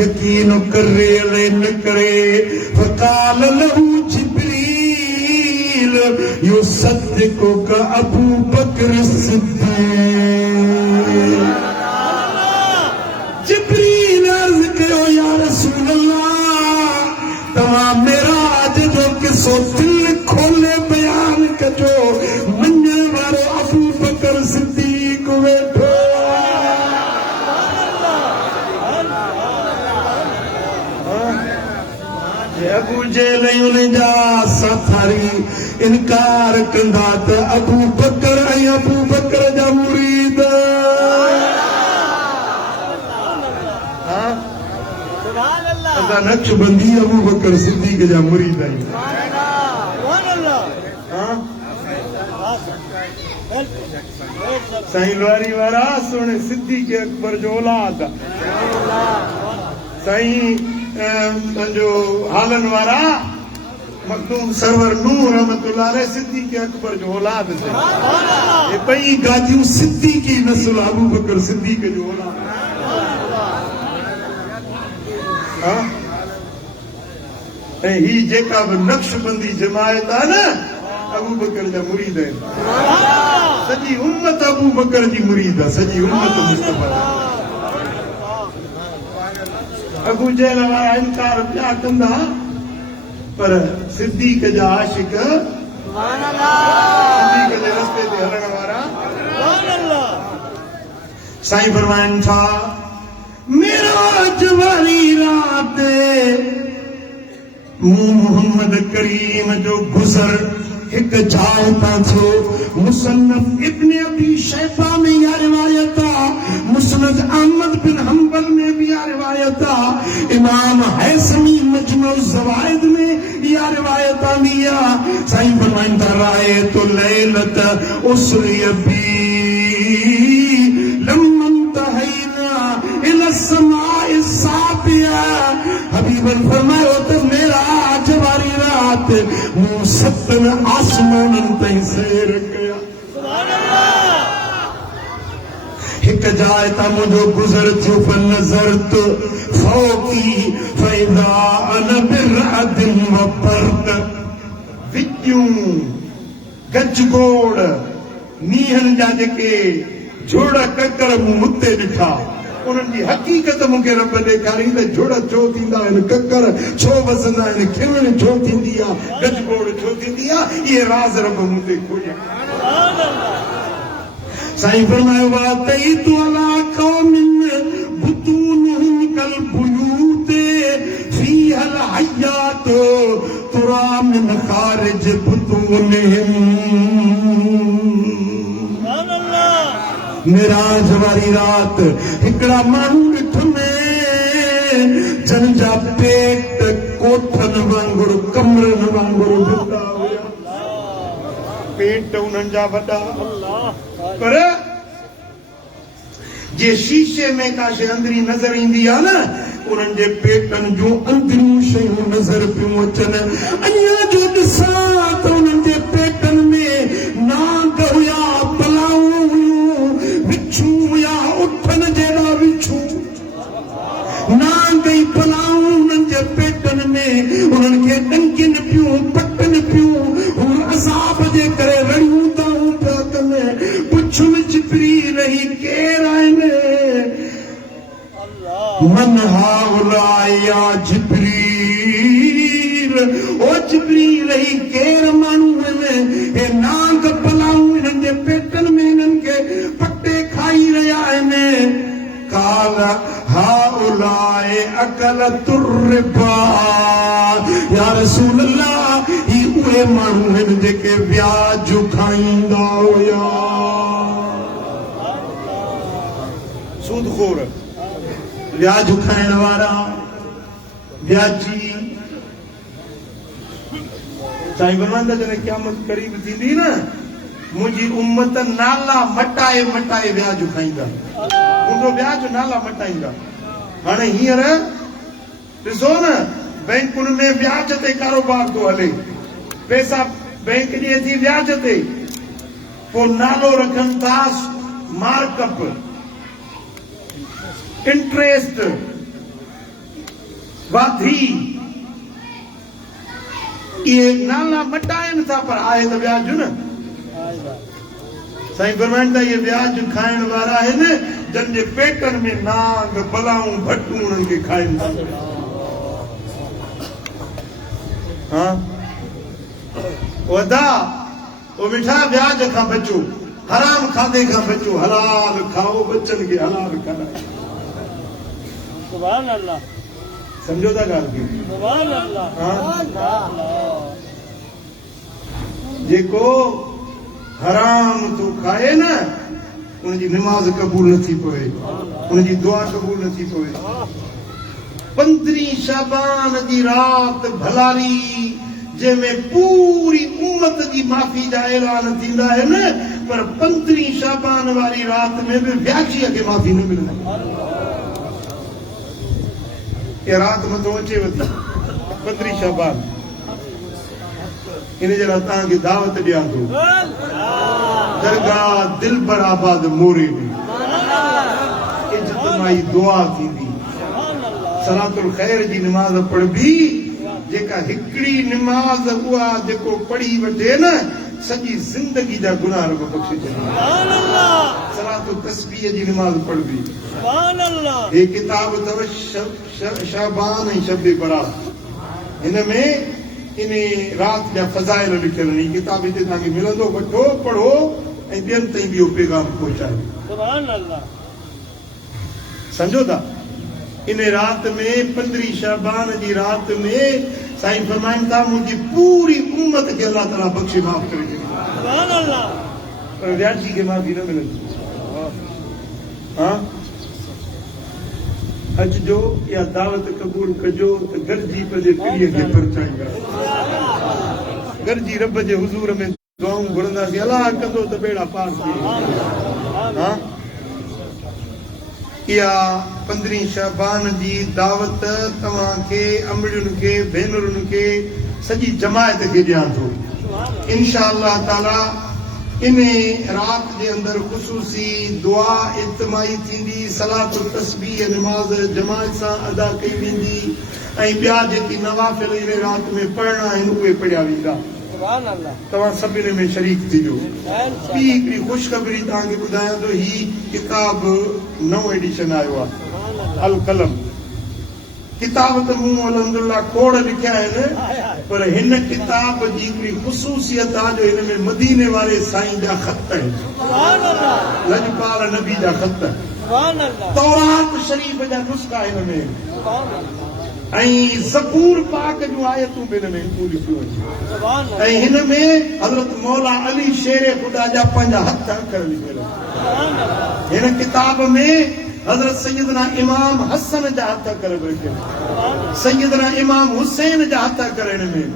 यकीन करे अलाए न करे फ़क़ाल लहू जिब्रील युसद्दिक़ुक अबू बकर सिद्दीक़ जिब्रील अर्ज़ कयो या रसूल अल्लाह तव्हां मेराज जो किसो दिल खोले बयान कजो मञण वारो अबू बकर सिद्दीक़ वेठो अबू जेल उन जा साथी इनकार कंदा त अबू बकर ऐं अबू बकर जा मुरीद असां नक्शबंदी अबू बकर सिद्दीक़ जा मुरीद आहियूं साईं लोहारी वारा सोने सिद्दीक़ अकबर जो औलाद साईं पंहिंजो हालन वारा मखदूम सरवर नूह रहमतुल्लाह अलैह सिद्दीक़ अकबर जो औलाद थे ये पई गादियूं सिद्दीक़ की नस्ल अबू बकर सिद्दीक़ जो औलाद हां ऐं ही जेका बि नक्शबंदी जमायत आहे न अबू बकर जा मुरीद आहिनि सॼी उम्मत अबू बकर जी मुरीद आहे सॼी उम्मत मुस्तफा अबू जहल वारा इनकार पिया कंदा पर सिद्दीक़ जा आशिक सिद्दीक़ जे रस्ते ते हलण वारा साईं फरमाइनि था मेराज वारी रात मोहम्मद करीम जो गुज़र एक जाइ तां थियो मुसन्नफ इब्न अबी शैबा में या रिवायत आहे मुस्नद अहमद बिन हंबल में भी या रिवायत आहे इमाम हैसमी मजमू ज़वाइद में या रिवायत आई आहे साईं फरमाइनि था राय तो लैलत उसरी बी लमन तहैना इला समाए साबिया हबीबन फरमायो त मेरा आज वारी रात मूं सतन आसमानन ताईं सैर कया एक जाइ तां मुंहिंजो गुज़र थियो फनज़रत फौकी फैदा अन बिरअदिन व बर्द विज्ञूं गजगोड़ नीहन जा जेके जोड़ा ककर मूं मुते ॾिठा उन्हनि जी हक़ीक़त मूंखे रब ॾेखारी त जोड़ छो थींदा आहिनि ककर छो वसंदा आहिनि खिलण छो थींदी आहे गजगोड़ छो थींदी आहे इहे राज़ रब मूं ते खोलिया साईं फरमायो वातई तू अला कौमिन बुतूनुहुम कल बुयूत फीहल हयात तुरा मिन खारिज बुतूनिहिम मेराज वारी रात हिकड़ा माण्हू ॾिठ में जन जा पेट कोठन वांगुरु कमरनि वांगुरु वॾा हुया पेट उन्हनि जा वॾा पर जे शीशे में का शइ अंदरी नज़र ईंदी आहे न उन्हनि जे पेटनि जूं अंदरियूं शयूं नज़र पियूं अचनि अञा जो ॾिसां त उन्हनि जे पेटनि में नाग हुया पलाऊं हुयूं विछूं हुया उठनि जहिड़ा विछूं नाग ई पलाऊं उन्हनि जे पेटनि में उन्हनि खे ॾंकिन पियूं पटनि पियूं हू अज़ाब जे करे रड़ियूं ताऊं पिया कनि पुछुनि जिबरी रही केर आहिनि मन हाउलाए या जिब्रील ओ जिब्रील ही केर माण्हू आहिनि हे नाग पलाऊं हिननि जे पेटनि में हिननि खे पटे खाई रहिया आहिनि काल हाउलाए अकल तुर्रिबा या रसूल अल्लाह ही उहे माण्हू आहिनि जेके व्याज खाईंदा हुया सूदखोर व्याज खाइण वारा व्याजी साईं फरमाईंदा जॾहिं क़यामत करीब थींदी न मुंहिंजी उम्मत नाला मटाए मटाए व्याज खाईंदा मुंहिंजो व्याज नाला मटाईंदा हाणे हींअर ॾिसो न बैंकुनि में व्याज ते कारोबार थो हले पैसा बैंक ॾिए थी व्याज ते पोइ नालो रखनि था मार्कअप इंटरेस्ट वाधी ये नाला मटाइनि था पर आहे त व्याज न साईं फरमाइनि था ये व्याज खाइण वारा आहिनि जन जे पेटनि में नाग बलाऊं भटूं उन्हनि खे खाइनि था हाँ वदा वो मिठा व्याज खां बचो हराम खाधे खां बचो हलाल खाओ बच्चनि खे हलाल खारायो सुभान अल्लाह समझो था ॻाल्हि खे सुभान अल्लाह जेको हराम तो खाए न उनजी नमाज कबूल नथी पवे उनजी दुआ कबूल नथी पवे 15 शाबान जी रात भलारी जंहिंमें पूरी उम्मत जी माफ़ी जा ऐलान थींदा आहिनि पर 15 शाबान वारी रात में बि व्याजीअ खे माफ़ी न मिलंदी ये रात मथो अचेव थी 15 शाबान इन जे लाइ तव्हांखे दावत ॾियां थो दरगाह दिलबर आबाद मोरे में इज्तमाही दुआ थींदी सलातुल खैर जी निमाज़ पढ़बी जेका हिकिड़ी निमाज़ उहा जेको पढ़ी वठे न सॼी ज़िंदगी जा गुनाह रब बख़्शे छॾींदा सलातुल तस्बीह जी निमाज़ पढ़बी हे किताब अथव शाबान ऐं शब बरात हिन में इन राति जा फज़ाइल लिखियल आहिनि किताब हिते तव्हांखे मिलंदो वठो पढ़ो ऐं ॿियनि ताईं बि इहो पैगाम पहुचायो सम्झो था इन राति में 15 शाबान जी राति में साईं फरमाइनि था मुंहिंजी पूरी उम्मत खे अल्लाह ताला बख़्शे माफ़ करे छॾींदो पर व्याजी खे माफ़ी न मिलंदी हाँ अचजो या दावत क़बूल कजो त गॾिजी पंहिंजे पीढ़ीअ खे परचाईंदा गॾिजी रब जे हुज़ूर में दुआऊं घुरंदासीं अलाह कंदो त बेड़ा पार थी हाँ इहा 15 शाबान जी दावत तव्हांखे अमड़ियुनि खे भेनरुनि खे सॼी जमायत खे ॾियां थो इंशाअल्लाह ताला इन राति जे अंदरि ख़ुसूसी दुआ इज्तिमाही थींदी सलातुल तस्बीह निमाज़ जमायत सां अदा कई वेंदी ऐं ॿिया जेकी नवाफ़िल इन राति में पढ़णा आहिनि उहे पढ़िया वेंदा तव्हां सभिनी में शरीक थिजो ॿी हिकिड़ी ख़ुशख़बरी तव्हांखे ॿुधायां थो ही किताब नओं एडिशन आयो आहे अल कलम किताब त मूं अलहमदुलिल्लाह खोड़ लिखिया आहिनि पर हिन किताब जी हिकिड़ी ख़ुसूसियत आहे जो हिन में मदीने वारे साईं जा ख़त आहिनि लजपाल नबी जा ख़त तौरात शरीफ़ जा नुस्ख़ा हिन में ऐं ज़बूर पाक जूं आयतूं बि हिन में लिखियूं आहिनि ऐं हिन में हज़रत मौला अली शेर ख़ुदा जा पंहिंजा हथ अखर लिखियल हिन किताब में हज़रत सैयदना इमाम हसन जा हथ अखर बि लिखियल सैयदना इमाम हुसैन जा हथ अखर हिन में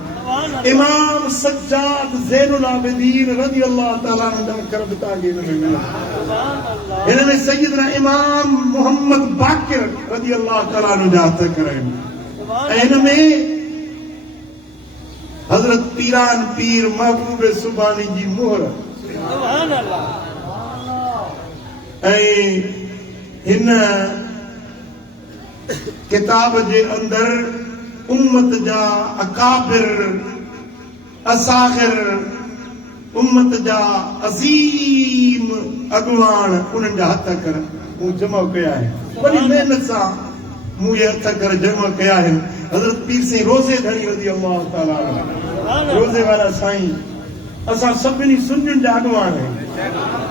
इमाम सज्जाद ज़ैनुल आबिदीन रज़ी अल्लाह ताला अन्हु जा अखर बि तव्हांखे हिन में मिलंदा हिन में सैयदना इमाम मोहम्मद बाक़िर रज़ी अल्लाह ताला अन्हु जा हथ अखर आहिनि ऐं हिन में हज़रत पीरान पीर महबूब सुबानी जी मोहर ऐं हिन किताब जे अंदरि उम्मत जा अकाबिर असागिर उम्मत जा अज़ीम अॻुवान उन्हनि जा हथ अखर मूं जमा कया आहिनि वॾी महिनत सां मूं इहे हथ अखर जमा कया आहिनि हज़रत पीर साईं रोज़े धणी रज़ी अल्लाह ताला रोज़े वारा साईं असां सभिनी सुन्नियुनि जा अॻुवान आहियूं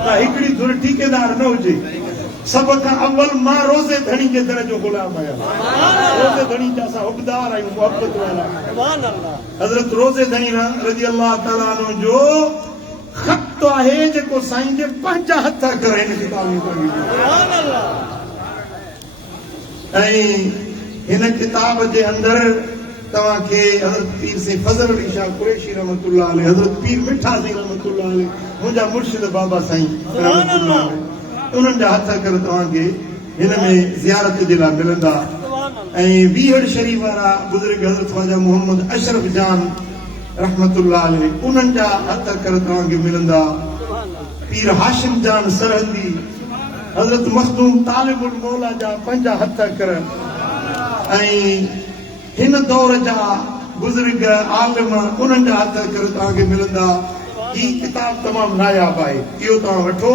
त हिकिड़ी धुर ठेकेदार न हुजे सब खां अव्वल मां रोज़े धणी जे दर जो ग़ुलाम आहियां रोज़े धणी जा असां हुकदार आहियूं मोहबत वारा हज़रत रोज़े धणी रज़ी अल्लाह ताला अन्हु जो ख़त आहे जेको साईं जे पंहिंजा हथ अखर हिन किताब में ऐं हिन किताब जे अंदरि तव्हांखे हज़रत पीर साईं फज़ल अली शाह कुरैशी रहमतुल्लाह अलैह हज़रत पीर मिठा साईं रहमतुल्लाह अलैह मुंहिंजा मुर्शिद बाबा साईं रहमतुल्लाह अलैह उन्हनि जा हथ अखर तव्हांखे हिन में ज़ियारत जे लाइ मिलंदा ऐं वीहड़ शरीफ़ वारा बुज़ुर्ग हज़रत ख्वाजा मोहम्मद अशरफ जान रहमतुल्लाह अलैह उन्हनि जा हथ अखर तव्हांखे मिलंदा पीर हाशिम जान सरहंदी हज़रत मखदूम तालिबुल मौला जा पंहिंजा हथ अखर ऐं हिन दौर जा बुज़ुर्ग आलिम उन्हनि जा हथ अखर तव्हांखे मिलंदा ही किताब तमामु नायाब आहे इहो तव्हां वठो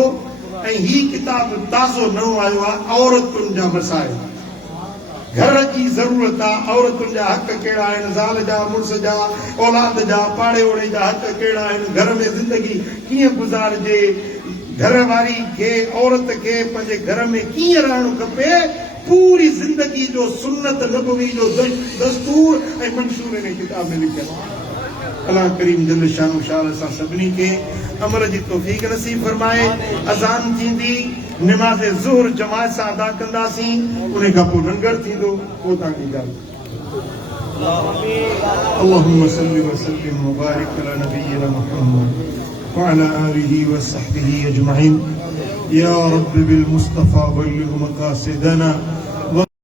ऐं ही किताब ताज़ो नओं आयो आहे औरतुनि जा मसाइल घर जी ज़रूरत आहे औरतुनि जा हक़ कहिड़ा आहिनि ज़ाल जा मुड़ुस जा औलाद जा पाड़े ओड़े जा हक़ कहिड़ा आहिनि घर में ज़िंदगी कीअं गुज़ारिजे घर वारी खे औरत खे पंहिंजे घर में कीअं रहणो खपे पूरी ज़िंदगी जो सुन्नत नबवी जो दस्तूर ऐं मंशूर इन किताब में लिखियल अल्लाह करीम जल शानो शाह असां सभिनी खे अमल जी तौफ़ीक़ नसीब फरमाए अज़ान थींदी निमाज़ ज़ुहर जमात सां अदा कंदासीं उन खां पोइ लंगर थींदो पोइ तव्हांजी ॻाल्हि اللهم صل وسلم وبارك على نبينا محمد وعلى آله وصحبه أجمعين يا رب بالمصطفى بلغ مقاصدنا